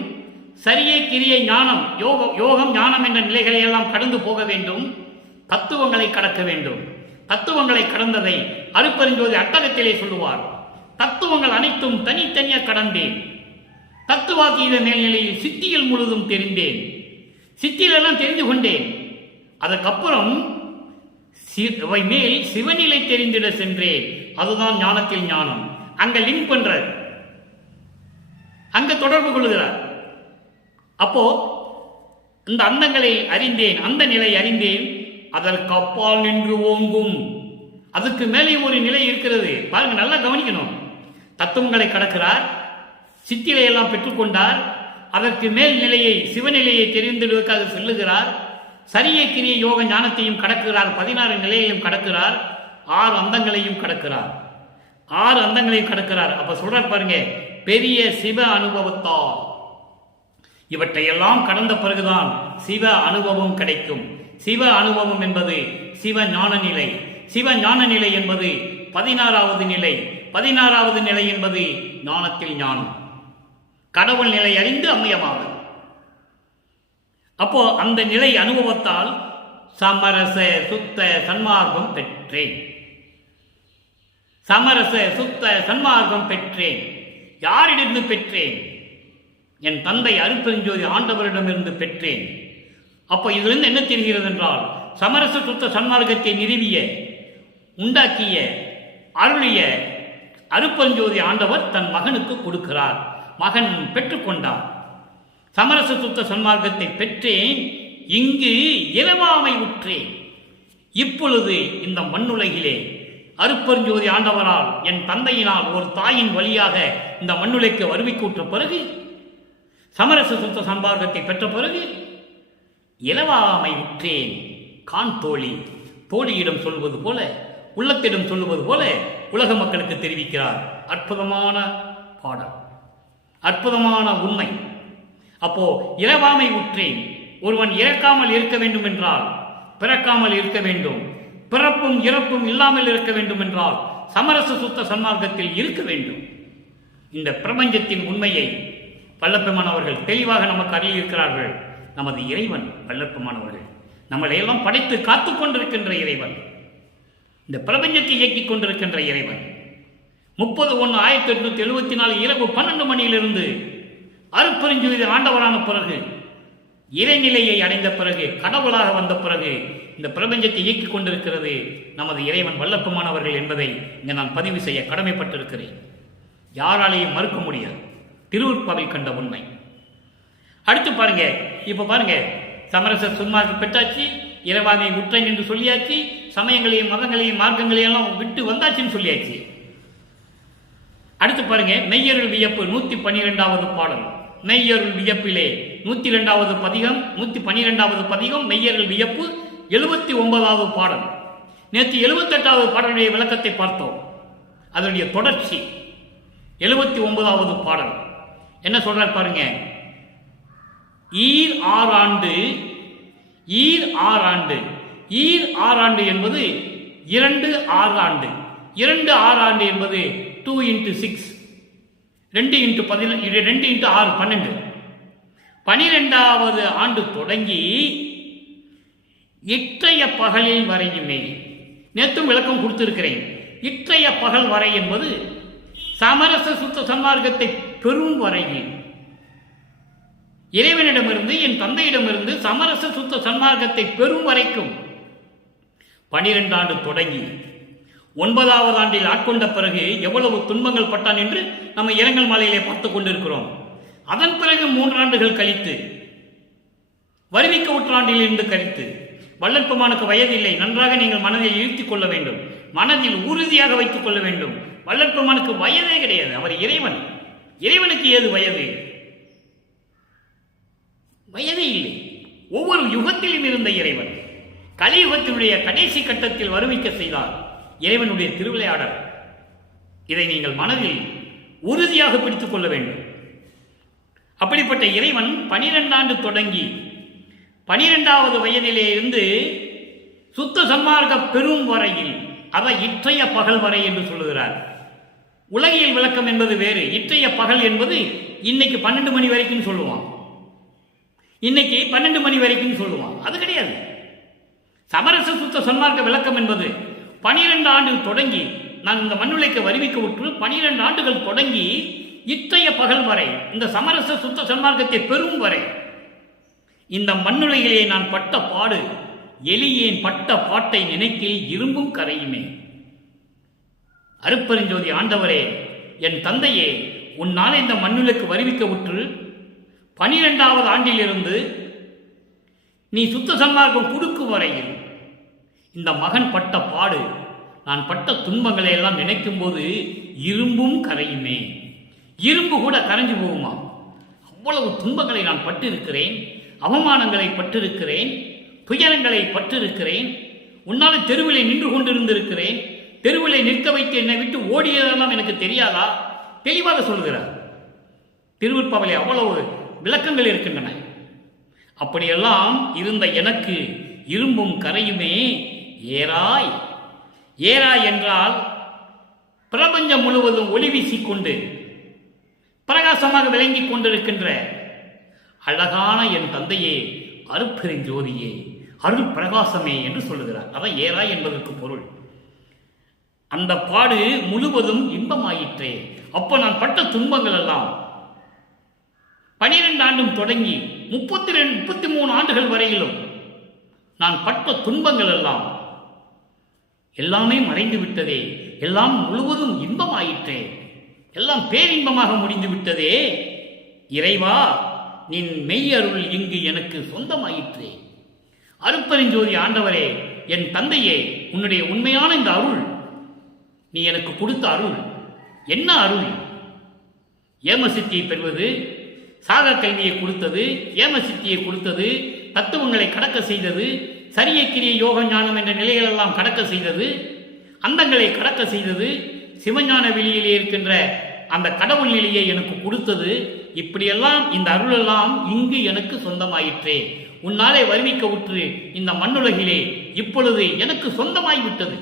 சரியை கிரியை ஞானம் யோகம் ஞானம் என்ற நிலைகளை எல்லாம் கடந்து போக வேண்டும். தத்துவங்களை கடக்க வேண்டும். தத்துவங்களை கடந்ததை அருட்பெருஞ்சோதி அட்டகத்திலே சொல்லுவார். தத்துவங்கள் அனைத்தும் தனித்தனியாக கடந்தேன். தத்துவாதீத மேல்நிலையில் சித்திகள் முழுதும் தெரிந்தேன். சித்திகளெல்லாம் தெரிந்து கொண்டேன். அதற்கப்புறம் மேல் சிவநிலை தெரிந்திட சென்றேன். அதுதான் ஞானத்தில் ஞானம். அங்க லிங்க் பண்றார், அங்க தொடர்பு கொள்கிறார். அப்போ இந்த அந்தங்களை அறிந்தேன், அந்த நிலை அறிந்தேன். அதற்கு அப்பால் நின்று ஓங்கும், அதுக்கு மேலே ஒரு நிலை இருக்கிறது. பாருங்க, நல்லா கவனிக்கணும். தத்துவங்களை கடக்கிறார், சித்திகளை எல்லாம் பெற்றுக்கொண்டார். அதற்கு மேல் நிலையை சிவநிலையை தெரிந்திடுவதற்காக செல்லுகிறார். சரியை கிரிய யோக ஞானத்தையும் கடக்கிறார். 16 நிலையையும் கடக்கிறார். 6 அந்தங்களையும் கடக்கிறார். 6 அந்தங்களையும் கடக்கிறார். அப்ப சொல்றார் பாருங்க, பெரிய சிவ அனுபவத்தால். இவற்றையெல்லாம் கடந்த பிறகுதான் சிவ அனுபவம் கிடைக்கும். சிவ அனுபவம் என்பது சிவ ஞான நிலை. சிவ ஞான நிலை என்பது 16வது நிலை. 16வது நிலை என்பது ஞானத்தில் ஞானம், கடவுள் நிலை அறிந்து அம்மையமாவது. அப்போ அந்த நிலை அனுபவத்தால் சமரச சுத்த சன்மார்க்கம் பெற்றேன். சமரச சுத்த சன்மார்க்கம் பெற்றேன். யாரிடமிருந்து பெற்றேன்? என் தந்தை அருட்பெருஞ்சோதி ஆண்டவரிடமிருந்து பெற்றேன். அப்போ இதிலிருந்து என்ன தெரிகிறது என்றால், சமரச சுத்த சன்மார்க்கத்தை நிறுவிய உண்டாக்கிய அருளிய அருட்பெருஞ்சோதி ஆண்டவர் தன் மகனுக்கு கொடுக்கிறார். மகன் பெற்றுக்கொண்டார். சமரச சுத்த சன்மார்க்கத்தை பெற்றேன், இங்கு இறைவாமை உற்றேன். இப்பொழுது இந்த மண்ணுலகிலே அருட்பெருஞ்சோதி ஆண்டவரால் என் தந்தையினால் ஒரு தாயின் வழியாக இந்த மண்ணுலைக்கு வருவிக்கூற்ற பிறகு, சமரச சுத்த சன்மார்க்கத்தை பெற்ற பிறகு இலவாமை உற்றேன். கான் தோழி, தோழியிடம் சொல்வது போல, உள்ளத்திடம் சொல்லுவது போல உலக மக்களுக்கு தெரிவிக்கிறார். அற்புதமான பாடல், அற்புதமான உண்மை. அப்போ இலவாமை உற்றேன். ஒருவன் இறக்காமல் இருக்க வேண்டும் என்றால் பிறக்காமல் இருக்க வேண்டும். பிறப்பும் இறப்பும் இல்லாமல் இருக்க வேண்டும் என்றால் சமரச சுத்த சன்மார்க்கத்தில் இருக்க வேண்டும். இந்த பிரபஞ்சத்தின் உண்மையை வல்லப்பெருமானவர்கள் தெளிவாக நமக்கு அறிவிக்கிறார்கள். நமது இறைவன் வல்லப்பெருமானவர்கள் நம்மளையெல்லாம் படைத்து காத்து கொண்டிருக்கின்ற இறைவன், இந்த பிரபஞ்சத்தை இயக்கிக் கொண்டிருக்கின்ற இறைவன். 30/1/1874 இரவு 12 மணியிலிருந்து அருட்பெருஞ்சோதி ஆண்டவரான பிறகு, இறைநிலையை அடைந்த பிறகு, கடவுளாக வந்த பிறகு இந்த பிரபஞ்சத்தை இயக்கிக் கொண்டிருக்கிறது நமது இறைவன் வல்லப்பெருமானவர்கள் என்பதை இங்கே நான் பதிவு செய்ய கடமைப்பட்டிருக்கிறேன். யாராலையும் மறுக்க முடியாது. திருவுற்பாவை கண்ட உண்மை. அடுத்து பாருங்க, இப்ப பாருங்க, சமரச சுன்மார்க்கம் பெற்றாச்சு, இறைவாமை உற்றேன் என்று சொல்லியாச்சு, சமயங்களையும் மதங்களையும் மார்க்கங்களையும் எல்லாம் விட்டு வந்தாச்சுன்னு சொல்லியாச்சு. அடுத்து பாருங்க, மெய்யருள் வியப்பு 112வது பாடல். மெய்யருள் வியப்பிலே 102வது பதிகம் 112வது பதிகம் மெய்யருள் வியப்பு 79வது பாடல். நேற்று 78வது பாடலுடைய விளக்கத்தை பார்த்தோம். அதனுடைய தொடர்ச்சி 79வது பாடல் என்ன சொல்றார் பாருங்க. ஈர் ஆறாண்டு ஈர் ஆறாண்டு என்பது 2 6 ஆண்டு. 2 6 ஆண்டு என்பது 2 × 6 2 × 6 12. 12வது ஆண்டு தொடங்கி இற்றைய பகலில் வரையுமே. நேற்றும் விளக்கம் கொடுத்திருக்கிறேன். இற்றைய பகல் வரை என்பது சமரச சுத்த சன்மார்க்கத்தை பெறும் வரையில், இறைவனிடமிருந்து என் தந்தையிடமிருந்து சமரச சுத்த சன்மார்க்கத்தை பெறும் வரைக்கும் 12 ஆண்டு தொடங்கி 9வது ஆண்டில் ஆட்கொண்ட பிறகு எவ்வளவு துன்பங்கள் பட்டான் என்று நம்ம இரங்கல் மாலையிலே பார்த்து கொண்டிருக்கிறோம். அதன் பிறகு 3 ஆண்டுகள் கழித்து வருவிக்க ஊற்றாண்டில் இருந்து கழித்து வள்ளற்பெருமானுக்கு வயதில்லை. நன்றாக நீங்கள் மனதில் இழுத்திக் கொள்ள வேண்டும், மனதில் உறுதியாக வைத்துக் கொள்ள வேண்டும். வள்ளற்பெருமானுக்கு வயதே கிடையாது. அவர் இறைவன். இறைவனுக்கு ஏது வயது? வயதே இல்லை. ஒவ்வொரு யுகத்திலும் இருந்த இறைவன் கலியுகத்தினுடைய கடைசி கட்டத்தில் வருவிக்க செய்தார். இறைவனுடைய திருவிளையாடல். இதை நீங்கள் மனதில் உறுதியாக பிடித்துக் கொள்ள வேண்டும். அப்படிப்பட்ட இறைவன் 12 ஆண்டு தொடங்கி 12வது வயதிலே இருந்து சுத்த சன்மார்க்க பெரும் வரையில், அதை இற்றைய பகல் வரை என்று சொல்லுகிறார். உலகியல் விளக்கம் என்பது வேறு. இற்றைய பகல் என்பது இன்னைக்கு 12 மணி வரைக்கும் சொல்லுவான், இன்னைக்கு 12 மணி வரைக்கும் சொல்லுவான். அது கிடையாது. சமரச சுத்த சன்மார்க்க விளக்கம் என்பது 12 ஆண்டு தொடங்கி, நான் இந்த மண்ணுலைக்கு வருவிக்க விட்டு 12 ஆண்டுகள் தொடங்கி இற்றைய பகல் வரை, இந்த சமரச சுத்த சன்மார்க்கத்தை பெறும் வரை, இந்த மண்ணுலையிலே நான் பட்ட பாடு, எலியேன் பட்ட பாட்டை நினைக்கில் இரும்பும் கரையுமே. அருட்பெருஞ்சோதி ஆண்டவரே, என் தந்தையே, உன்னால் இந்த மண்ணுலைக்கு வருவிக்க விட்டு 12வது ஆண்டிலிருந்து நீ சுத்த சன்மார்க்கம் கொடுக்கும் வரையில் இந்த மகன் பட்ட பாடு, நான் பட்ட துன்பங்களை எல்லாம் நினைக்கும் போது இரும்பும் கரையுமே. இரும்பு கூட கரைஞ்சு போகுமா? அவ்வளவு துன்பங்களை நான் பட்டிருக்கிறேன், அவமானங்களை பட்டிருக்கிறேன், துயரங்களை பட்டிருக்கிறேன். உன்னால் தெருவிலை நின்று கொண்டிருந்திருக்கிறேன். தெருவிலை நிற்க வைத்து என்னை விட்டு ஓடியதெல்லாம் எனக்கு தெரியாதா? தெளிவாக சொல்கிறார் திருவிற்பாவிலே. அவ்வளவு விளக்கங்கள் இருக்கின்றன. அப்படியெல்லாம் இருந்த எனக்கு இரும்பும் கரையுமே. ஏராய் ஏராய் என்றால் பிரபஞ்சம் முழுவதும் ஒளி வீசிக்கொண்டு பிரகாசமாக விளங்கிக் கொண்டிருக்கின்ற அழகான என் தந்தையே, அருட்பெருஞ்சோதியே, அருள் பிரகாசமே என்று சொல்லுகிறார். அதான் ஏராய் என்பதற்கு பொருள். அந்த பாடு முழுவதும் இன்பமாயிற்றே. அப்போ நான் பட்ட துன்பங்கள் எல்லாம் 12 ஆண்டும் தொடங்கி 33 ஆண்டுகள் வரையிலும் நான் பட்ட துன்பங்கள் எல்லாம் எல்லாமே மறைந்து விட்டதே. எல்லாம் முழுவதும் இன்பமாயிற்றே. எல்லாம் பேரின்பமாக முடிந்து விட்டதே. இறைவா, நின் மெய்யருள் இங்கு எனக்கு சொந்தமாயிற்றே. அருட்பெருஞ்சோதி ஆண்டவரே, என் தந்தையே, உன்னுடைய உண்மையான இந்த அருள், நீ எனக்கு கொடுத்த அருள் என்ன அருள்? ஏமசித்தியை பெறுவது, சாக கல்வியை கொடுத்தது, ஏமசித்தியை கொடுத்தது, தத்துவங்களை கடக்க செய்தது, சரிய கிரிய யோக ஞானம் என்ற நிலைகளெல்லாம் கடக்க செய்தது, அந்தங்களை கடக்க செய்தது, சிவஞான வெளியிலே இருக்கின்ற அந்த கடவுள் நிலையை எனக்கு கொடுத்தது. இப்படியெல்லாம் இந்த அருளெல்லாம் இங்கு எனக்கு சொந்தமாயிற்றே. உன்னாலே வருவிக்க உற்று இந்த மண்ணுலகிலே இப்பொழுது எனக்கு சொந்தமாகிவிட்டது,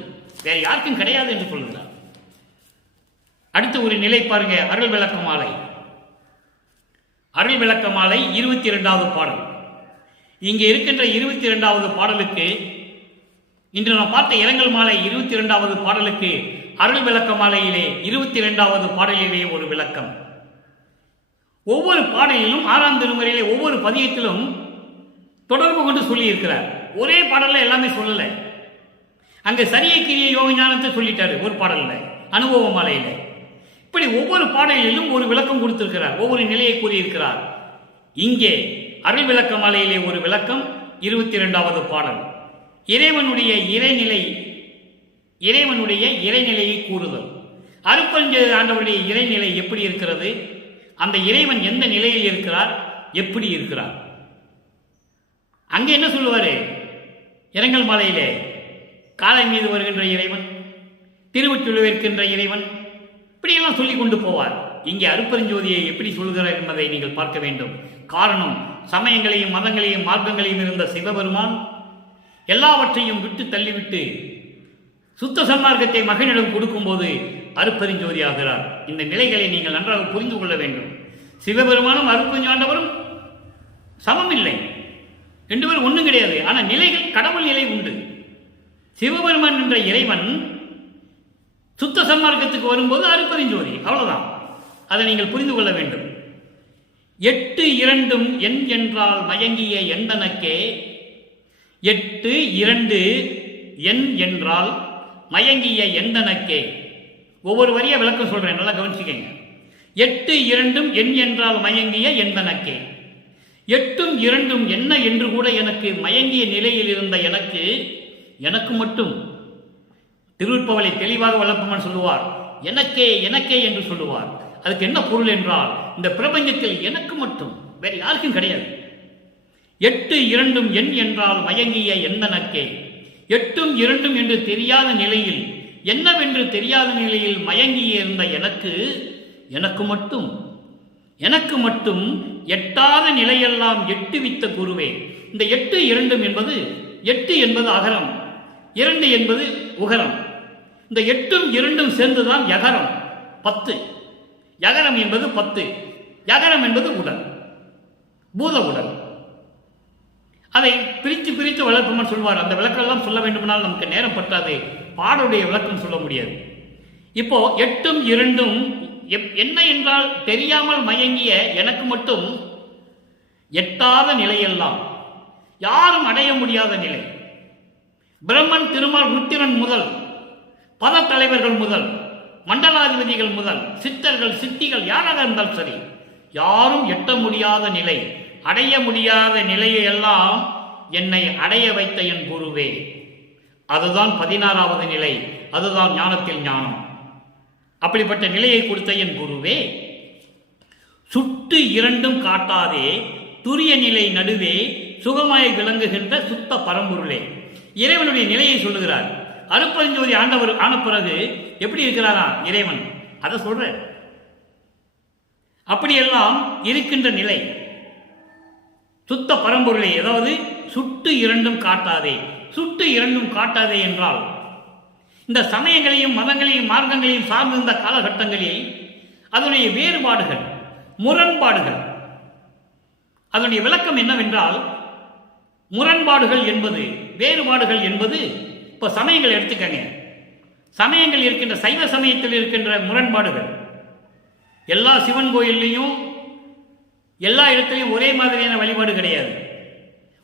வேற யாருக்கும் கிடையாது என்று சொல்கிறார். அடுத்து ஒரு நிலை பாருங்க. அருள் விளக்க மாலை. அருள் விளக்க மாலை 22வது பாடல். இங்கே இருக்கின்ற 22வது பாடலுக்கு, இன்று நாம் பார்த்த இரங்கல் மாலை 22வது பாடலுக்கு அருள் விளக்க மாலையிலே 22வது பாடலிலே ஒரு விளக்கம். ஒவ்வொரு பாடலிலும் 6ஆம் திருமுறையிலே ஒவ்வொரு பதியத்திலும் தொடர்பு கொண்டு சொல்லி இருக்கிறார். ஒரே பாடல்ல எல்லாமே சொல்லல. அங்க சரிய கிரிய யோக ஞானத்தை சொல்லிட்டாரு ஒரு பாடல்ல, அனுபவ மாலையில. இப்படி ஒவ்வொரு பாடலிலும் ஒரு விளக்கம் கொடுத்திருக்கிறார், ஒவ்வொரு நிலையை கூறியிருக்கிறார். இங்கே அருள் விளக்க மாலையிலே ஒரு விளக்கம். 22வது பாடல் இறைவனுடைய இறைநிலையை கூறுதல். அருட்பெருஞ்சோதி ஆண்டவருடைய இறைநிலை எப்படி இருக்கிறது? அந்த இறைவன் எந்த நிலையில் இருக்கிறார், எப்படி இருக்கிறார்? அங்கே என்ன சொல்லுவார்? இரங்கல் மாலையிலே காலை மீது வருகின்ற இறைவன், திருவொற்றியூரில் இருக்கின்ற இறைவன், இப்படியெல்லாம் சொல்லிக் கொண்டு போவார். இங்கே அருட்பெருஞ்சோதியை எப்படி சொல்கிறார் என்பதை நீங்கள் பார்க்க வேண்டும். காரணம், சமயங்களையும் மதங்களையும் மார்க்கங்களையும் இருந்த சிவபெருமான் எல்லாவற்றையும் விட்டு தள்ளிவிட்டு சுத்த சன்மார்க்கத்தை மகனிடம் கொடுக்கும்போது அருட்பெருஞ்சோதி ஆகிறார். இந்த நிலைகளை நீங்கள் நன்றாக புரிந்து கொள்ள வேண்டும். சிவபெருமானும் அருட்பெருஞ்சாண்டவரும் சமம் இல்லை, ரெண்டு பேரும் ஒன்றும் கிடையாது. ஆனால் நிலைகள், கடவுள் நிலை உண்டு. சிவபெருமான் என்ற இறைவன் சுத்த சன்மார்க்கத்துக்கு வரும்போது அருட்பெருஞ்சோதி, அவ்வளவுதான். அதை நீங்கள் புரிந்து கொள்ள வேண்டும். 8 எண் என்றால் மயங்கிய எந்தனக்கே, 8 எண் என்றால் மயங்கிய எந்தனக்கே. ஒவ்வொரு வரியா விளக்கம் சொல்றேன், நல்லா கவனிச்சுக்கங்க. 8 எண் என்றால் மயங்கிய எந்தனக்கே. 8 என்ன என்று கூட எனக்கு மயங்கிய நிலையில் இருந்த எனக்கு மட்டும் திருவிற்பவளை தெளிவாக வளர்ப்பவன் சொல்லுவார், எனக்கே எனக்கே என்று சொல்லுவார். அதுக்கு என்ன பொருள் என்றால், இந்த பிரபஞ்சத்தில் எனக்கு மட்டும், வேற யாருக்கும் கிடையாது. 8 எண் என்றால் மயங்கிய எந்தனக்கே. 8 என்று தெரியாத நிலையில், என்னவென்று தெரியாத நிலையில் மயங்கிய இருந்த எனக்கு மட்டும் எட்டாத நிலையெல்லாம் எட்டுவித்த குருவே. இந்த 8 என்பது 8 என்பது அகரம், 2 என்பது உகரம். இந்த 8 சேர்ந்துதான் யகரம் 10. யகரம் என்பது 10. யகரம் என்பது உடல், பூத உடல். அதை பிரித்து வளர்ப்பவன் சொல்வார். அந்த விளக்கெல்லாம் சொல்ல வேண்டுமானால் நமக்கு நேரம் பற்றாது, பாடுடைய விளக்கம் சொல்ல முடியாது. இப்போ 8 என்ன என்றால் தெரியாமல் மயங்கிய எனக்கு மட்டும் எட்டாத நிலையெல்லாம், யாரும் அடைய முடியாத நிலை. பிரம்மன், திருமால், ருத்திரன் முதல், பத தலைவர்கள் முதல், மண்டலாதிபதிகள் முதல், சித்தர்கள், சித்திகள் யாராக இருந்தால் சரி, யாரும் எட்ட முடியாத நிலை, அடைய முடியாத நிலையெல்லாம் என்னை அடைய வைத்த என் குருவே. அதுதான் 16வது நிலை, அதுதான் ஞானத்தில் ஞானம். அப்படிப்பட்ட நிலையை கொடுத்த என் குருவே, சுட்டு 2 காட்டாதே துரிய நிலை நடுவே சுகமாய் விளங்குகின்ற சுத்த பரம்பொருளே. இறைவனுடைய நிலையை சொல்லுகிறார். அருட்பெருஞ்சோதி ஆண்டவர் ஆன பிறகு எப்படி இருக்கிறாரா இறைவன், அதை சொல்ற. அப்படியெல்லாம் இருக்கின்ற நிலை சுத்த பரம்பொருளை, அதாவது சுட்டு 2 காட்டாதே. சுட்டு 2 காட்டாதே என்றால், இந்த சமயங்களையும் மதங்களையும் மார்க்கங்களையும் சார்ந்திருந்த காலகட்டங்களில் அதனுடைய வேறுபாடுகள், முரண்பாடுகள், அதனுடைய விளக்கம் என்னவென்றால், முரண்பாடுகள் என்பது, வேறுபாடுகள் என்பது, இப்போ சமயங்கள் எடுத்துக்கங்க. சமயங்கள் இருக்கின்ற, சைவ சமயத்தில் இருக்கின்ற முரண்பாடுகள், எல்லா சிவன் கோயில்லையும் எல்லா இடத்துலையும் ஒரே மாதிரியான வழிபாடு கிடையாது.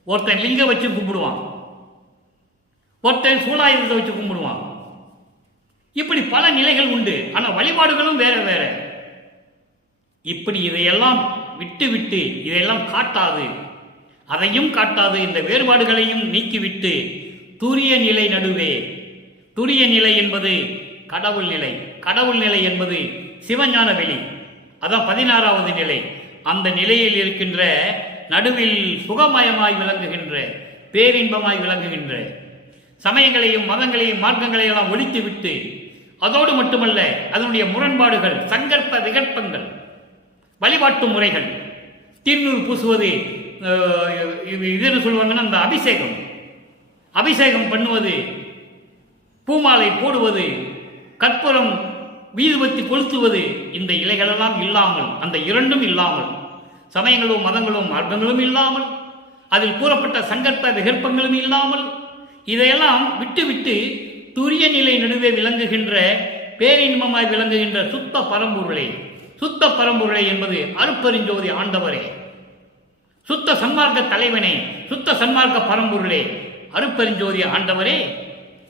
ஒருத்தன் லிங்க வச்சு கும்பிடுவான், ஒருத்தன் சூலாயுதத்தை வச்சு கும்பிடுவான். இப்படி பல நிலைகள் உண்டு. ஆனால் வழிபாடுகளும் வேற வேற. இப்படி இதையெல்லாம் விட்டு இதையெல்லாம் காட்டாது, அதையும் காட்டாது, இந்த வேறுபாடுகளையும் நீக்கிவிட்டு துரிய நிலை நடுவே. துரிய நிலை என்பது கடவுள் நிலை, கடவுள் நிலை என்பது சிவஞான வெளி, அதான் 16வது நிலை. அந்த நிலையில் இருக்கின்ற நடுவில் சுகமயமாய் விளங்குகின்ற, பேரின்பமாய் விளங்குகின்ற, சமயங்களையும் மதங்களையும் மார்க்கங்களையும் எல்லாம் ஒழித்து விட்டு, அதோடு மட்டுமல்ல அதனுடைய முரண்பாடுகள், சங்கற்ப விகற்பங்கள், வழிபாட்டு முறைகள், திருநூறு பூசுவது, இதுன்னு சொல்லுவாங்கன்னா அந்த அபிஷேகம் பண்ணுவது, பூமாலை போடுவது, கற்பூரம் வீதுபத்தி கொளுத்துவது, இந்த இலைகளெல்லாம் இல்லாமல், அந்த 2 இல்லாமல், சமயங்களும் மதங்களும் மார்க்கங்களும் இல்லாமல், அதில் கூறப்பட்ட சங்கற்ப விகற்பங்களும் இல்லாமல், இதையெல்லாம் விட்டு துரிய நிலை நடுவே விளங்குகின்ற, பேரின்பமாய் விளங்குகின்ற சுத்த பரம்பொருளை. சுத்த பரம்பொருளை என்பது அருட்பெருஞ்சோதி ஆண்டவரே, சுத்த சன்மார்க்க தலைவனே, சுத்த சன்மார்க்க பரம்பொருளே, அருட்பெருஞ்சோதி ஆண்டவரே.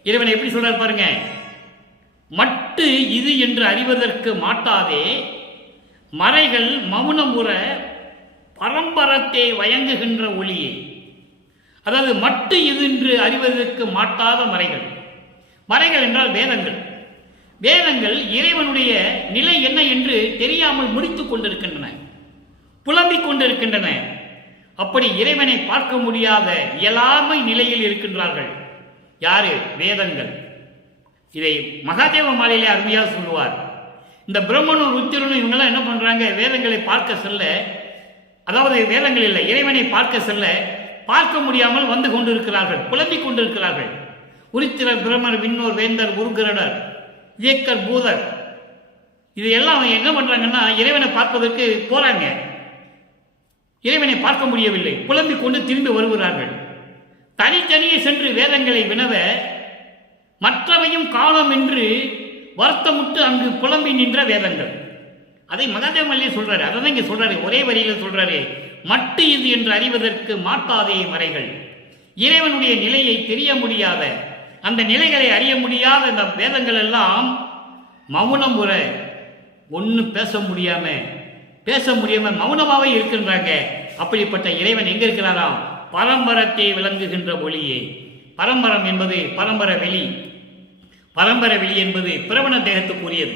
இறைவனை எப்படி சொல்றார் பாருங்க. மட்டு இது என்று அறிவதற்கு மாட்டாதே மறைகள் மௌனமுற பரம்பரத்தை வயங்குகின்ற ஒளியே. அதாவது மட்டு இது என்று அறிவதற்கு மாட்டாத மறைகள். மறைகள் என்றால் வேதங்கள். வேதங்கள் இறைவனுடைய நிலை என்ன என்று தெரியாமல் முடித்துக் கொண்டிருக்கின்றன. புலம்பிக் கொண்டிருக்கின்றன. அப்படி இறைவனை பார்க்க முடியாத இயலாமை நிலையில் இருக்கின்றார்கள். யாரு? வேதங்கள். இதை மகாதேவ மாலையிலே அருமையாக சொல்லுவார். இந்த பிரம்மனும் ருத்திரனும் இவங்கெல்லாம் என்ன பண்றாங்க? வேதங்களை பார்க்க செல்ல, அதாவது வேதங்கள் இல்லை, இறைவனை பார்க்க செல்ல பார்க்க முடியாமல் வந்து கொண்டிருக்கிறார்கள், புலம்பிக் கொண்டிருக்கிறார்கள். உருத்திரர், பிரம்மர், விண்ணோர், வேந்தர், உருகரடர், இயக்கர், பூதர், இது எல்லாம் என்ன பண்றாங்கன்னா இறைவனை பார்ப்பதற்கு போறாங்க. இறைவனை பார்க்க முடியவில்லை, புலம்பிக் கொண்டு திரும்பி வருகிறார்கள். தனித்தனியே சென்று வேதங்களை வினவ மற்றவையும் காணோம் என்று வருத்தமுட்டு அங்கு புலம்பி நின்ற வேதங்கள். அதை மகாதேவமல்லியே சொல்றாரு. அதான் இங்க சொல்றாரு, ஒரே வரியில சொல்றாரு, மட்டு இது என்று அறிவதற்கு மாட்டாதே மறைகள். இறைவனுடைய நிலையை தெரிய முடியாத, அந்த நிலைகளை அறிய முடியாத இந்த வேதங்கள் எல்லாம் மௌனம் உற ஒன்னு பேச முடியாம மௌனமாவே இருக்கின்றாங்க. அப்படிப்பட்ட இறைவன் எங்க இருக்கிறாராம்? பரம்பரத்தை விளங்குகின்ற ஒளியே. பரம்பரம் என்பது பரம்பர வெளி. பரம்பர வெளி என்பது பிரவண தேகத்துக்குரியது.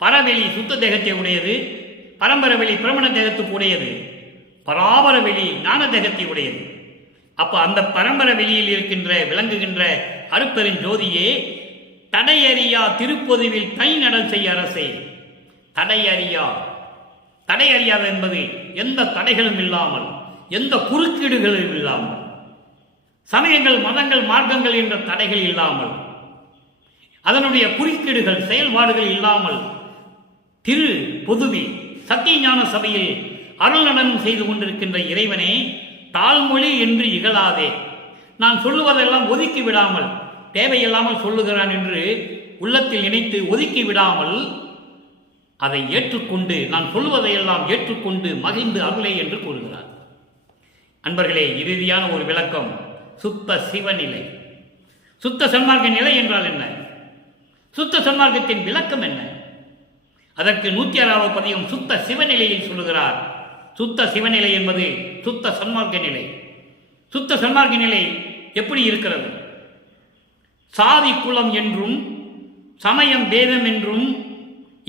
பரவெளி சுத்த தேகத்தை உடையது, பரம்பர வெளி பிரமண தேகத்துக்கு உடையது, பராபர வெளி ஞான தேகத்தை உடையது. அப்ப அந்த பரம்பர வெளியில் இருக்கின்ற விளங்குகின்ற அருட்பெருஞ்சோதியே தடையறியா திருப்பொதுவில் தை நடல் செய்ய அரசே. தடையறியாத என்பது எந்த தடைகளும் இல்லாமல், எந்த குறுக்கீடுகளும் இல்லாமல், சமயங்கள், மதங்கள், மார்க்கங்கள் என்ற தடைகள் இல்லாமல், அதனுடைய குறுக்கீடுகள், செயல்பாடுகள் இல்லாமல் திரு பொதுவில் சத்தியஞான சபையில் அருள் நடனம் செய்து கொண்டிருக்கின்ற இறைவனை தாழ்மொழி என்று இகழாதே. நான் சொல்லுவதெல்லாம் ஒதுக்கி விடாமல், தேவையில்லாமல் சொல்லுகிறான் என்று உள்ளத்தில் நினைத்து ஒதுக்கி விடாமல் அதை ஏற்றுக்கொண்டு, நான் சொல்லுவதையெல்லாம் ஏற்றுக்கொண்டு மகிழ்ந்து அருளே என்று கூறுகிறார். அன்பர்களே, இறுதியான ஒரு விளக்கம், சுத்த சிவநிலை. சுத்த சன்மார்க்க நிலை என்றால் என்ன? சுத்த சன்மார்க்கத்தின் விளக்கம் என்ன? அதற்கு 106வது பதிகம் சுத்த சிவநிலையில் சொல்லுகிறார். சுத்த சிவநிலை என்பது சுத்த சன்மார்க்க நிலை. சுத்த சன்மார்க்க நிலை எப்படி இருக்கிறது? சாதி குலம் என்றும் சமயம் பேதம் என்றும்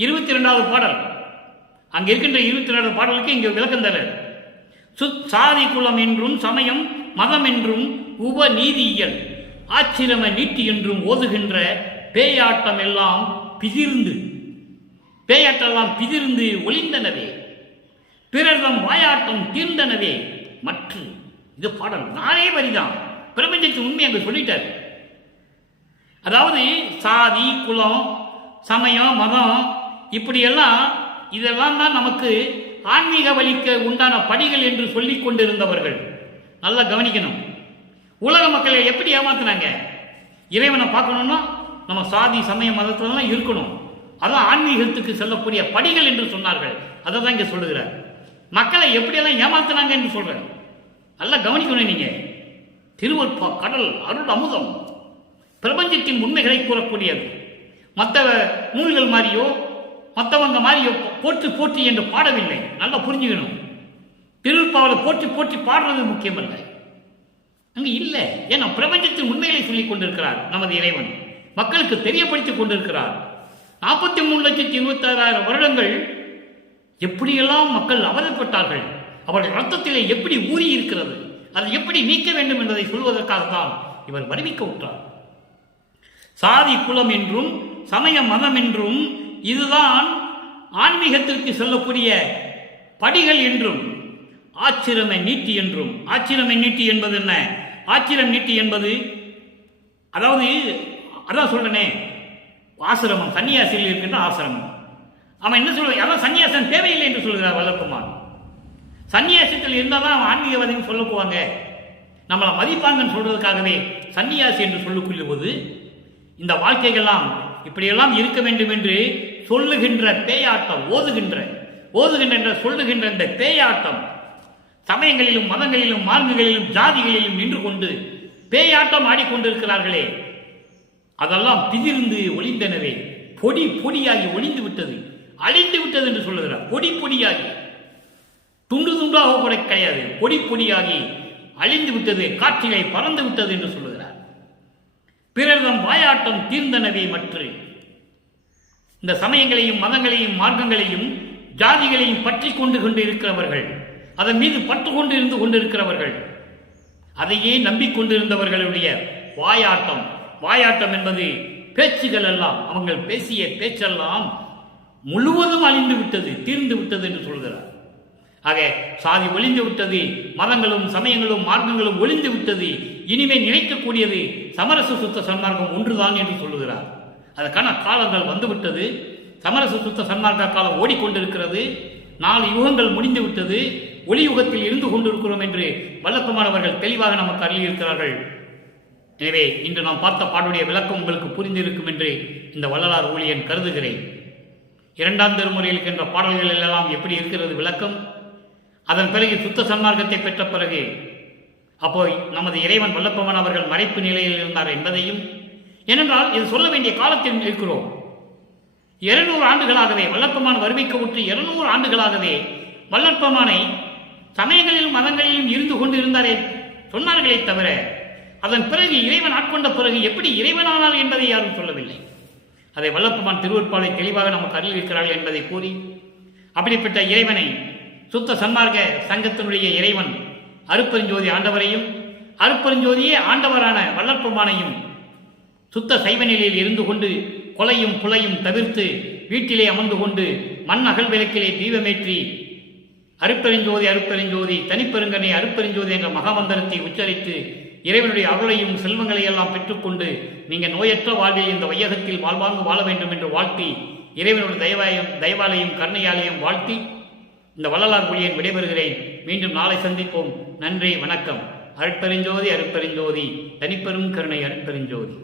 22வது பாடல், அங்க இருக்கின்ற 22வது பாடலுக்கு இங்கு விளக்கம் தர. சாதி குலம் என்றும் சமயம் மதம் என்றும் உபநீதியியல் ஆச்சிரம நீட்டி என்றும் ஓதுகின்ற பேயாட்டம் எல்லாம் பிதிர்ந்து ஒளிந்தனவே, பிறர்தம் வாயாட்டம் தீர்ந்தனவே மற்ற. இது பாடல் 4 வரிதான். பிரபஞ்சத்தின் உண்மை அங்கு சொல்லிட்டார். அதாவது சாதி குலம் சமயம் மதம் இப்படியெல்லாம், இதெல்லாம் தான் நமக்கு ஆன்மீக வழிக்க உண்டான படிகள் என்று சொல்லிக் கொண்டிருந்தவர்கள். நல்லா கவனிக்கணும். உலக மக்களை எப்படி ஏமாத்தினாங்க? இறைவனை பார்க்கணும்னா நம்ம சாதி சமய மதத்திலாம் இருக்கணும், அதான் ஆன்மீகத்துக்கு செல்லக்கூடிய படிகள் என்று சொன்னார்கள். அதை தான் இங்க சொல்லுகிறார். மக்களை எப்படியெல்லாம் ஏமாத்தினாங்க என்று சொல்றார். நல்லா கவனிக்கணும். நீங்க திருவற்பா கடல் அருள் அமுதம் பிரபஞ்சத்தின் உண்மைகளை கூறக்கூடியது. மற்ற நூல்கள் மாதிரியோ மற்றவங்க மாதிரியோ போற்றி போற்றி என்று பாடவில்லை. நல்லா புரிஞ்சுக்கணும். திருப்பாவலை போற்றி போற்றி பாடுறது முக்கியமல்ல, அங்கு இல்லை. ஏன்னா பிரபஞ்சத்தின் உண்மைகளை சொல்லிக் கொண்டிருக்கிறார் நமது இறைவன், மக்களுக்கு தெரியப்படுத்திக் கொண்டிருக்கிறார். 43,26,000 வருடங்கள் எப்படியெல்லாம் மக்கள் அவதப்பட்டார்கள், அவர்கள் ரத்தத்திலே எப்படி ஊறி இருக்கிறது, அதை எப்படி நீக்க வேண்டும் என்பதை சொல்வதற்காகத்தான் இவர் வருவிக்க விட்டார். சாதி குலம் என்றும் சமய மதம் என்றும் இதுதான் ஆன்மீகத்திற்கு செல்லக்கூடிய படிகள் என்றும், ஆச்சிரம நீட்டி என்றும். ஆச்சிரம நீட்டி என்பது என்ன? ஆச்சிரம் நீட்டி என்பது அதாவது அதான் சொல்றனே, ஆசிரமம், சன்னியாசியில் இருக்கின்ற ஆசிரமம். அவன் என்ன சொல்ற? அதான் சன்னியாசம் தேவையில்லை என்று சொல்கிறார் வல்லக்குமார். சன்னியாசத்தில் இருந்தால் தான் அவன் ஆன்மீகவாதின்னு சொல்ல போவாங்க, நம்மளை மதிப்பாங்கன்னு சொல்றதுக்காகவே சன்னியாசி என்று சொல்லக்கூடிய போது இந்த வாழ்க்கைகள்லாம் இப்படியெல்லாம் இருக்க வேண்டும் என்று சொல்லுகின்ற பேயாட்டம், ஓதுகின்ற என்ற சொல்லுகின்ற இந்த பேயாட்டம் சமயங்களிலும் மதங்களிலும் மார்க்கங்களிலும் ஜாதிகளிலும் நின்று கொண்டு பேயாட்டம் ஆடிக்கொண்டிருக்கிறார்களே, அதெல்லாம் பிதிர்ந்து ஒளிந்தனவே, பொடி பொடியாகி ஒளிந்து விட்டது, அழிந்து விட்டது என்று சொல்லுகிறார். பொடி பொடியாகி, துண்டு துண்டாக கூட கிடையாது, பொடி பொடியாகி அழிந்து விட்டது, காற்றிலே பறந்து விட்டது என்று சொல்லுகிறார். பிறர்தம் வாயாட்டம் தீர்ந்தனவே மற்ற. இந்த சமயங்களையும் மதங்களையும் மார்க்கங்களையும் ஜாதிகளையும் பற்றி கொண்டு இருக்கிறவர்கள், அதன் மீது பற்று கொண்டு இருந்து கொண்டிருக்கிறவர்கள், அதையே நம்பிக்கொண்டிருந்தவர்களுடைய வாயாட்டம் என்பது பேச்சுகள் எல்லாம், அவங்கள் பேசிய பேச்செல்லாம் முழுவதும் அழிந்து விட்டது, தீர்ந்து விட்டது என்று சொல்கிறார். ஆக சாதி ஒளிந்து விட்டது, மதங்களும் சமயங்களும் மார்க்கங்களும் ஒளிந்து விட்டது, இனிமேல் நினைக்கக்கூடியது சமரச சுத்த சன்மார்க்கம் ஒன்றுதான் என்று சொல்லுகிறார். அதற்கான காலங்கள் வந்துவிட்டது. சமரச சுத்த சன்மார்க்க காலம் ஓடிக்கொண்டிருக்கிறது. 4 யுகங்கள் முடிந்து விட்டது. ஒளி யுகத்தில் இருந்து கொண்டிருக்கிறோம் என்று வல்லப்பமானவர்கள் தெளிவாக நமக்கு அருளியிருக்கிறார்கள். எனவே இன்று நாம் பார்த்த பாடுடைய விளக்கம் உங்களுக்கு புரிந்திருக்கும் என்று இந்த வள்ளலார் ஊழியன் கருதுகிறேன். 2ஆம் திருமுறையில் இருக்கின்ற பாடல்கள் எல்லாம் எப்படி இருக்கிறது விளக்கம், அதன் பிறகு சுத்த சன்மார்க்கத்தை பெற்ற பிறகு அப்போ நமது இறைவன் வல்லப்பமான் அவர்கள் மறைப்பு நிலையில் இருந்தார் என்பதையும், ஏனென்றால் இது சொல்ல வேண்டிய காலத்தில் இருக்கிறோம். 200 ஆண்டுகளாகவே வல்லப்பமான் வருவிக்க விட்டு 200 ஆண்டுகளாகவே வல்லப்பமானை சமயங்களிலும் மதங்களிலும் இருந்து கொண்டு இருந்தாரே சொன்னார்களே தவிர, அதன் பிறகு இறைவன் ஆட்கொண்ட பிறகு எப்படி இறைவனானார் என்பதை யாரும் சொல்லவில்லை. அதை வல்லப்பமான் திருவருட்பாலை தெளிவாக நமக்கு அறிவிக்கிறார்கள் என்பதை கூறி, அப்படிப்பட்ட இறைவனை சுத்த சன்மார்க்க சங்கத்தினுடைய இறைவன் அருட்பெருஞ்சோதி ஆண்டவரையும், அருட்பெருஞ்சோதியே ஆண்டவரான வல்லப்பமானையும் சுத்த சைவ நிலையில் இருந்து கொண்டு கொலையும் புலையும் தவிர்த்து வீட்டிலே அமர்ந்து கொண்டு மண் அகல் விளக்கிலே தீபமேற்றி அருட்பெருஞ்சோதி தனிப்பெருங்கனை அருட்பெருஞ்சோதி என்ற மகாமந்திரத்தை உச்சரித்து இறைவனுடைய அருளையும் செல்வங்களை எல்லாம் பெற்றுக்கொண்டு நீங்கள் நோயற்ற வாழ்வில் இந்த வையகத்தில் வாழ்வாங்கு வாழ வேண்டும் என்று வாழ்த்தி, இறைவனுடைய தயவாலையும் கருணையாலையும் வாழ்த்தி இந்த வள்ளலார் ஊழியன் விடைபெறுகிறேன். மீண்டும் நாளை சந்திப்போம். நன்றி, வணக்கம். அருட்பெருஞ்சோதி தனிப்பெரும் கருணை அருட்பெருஞ்சோதி.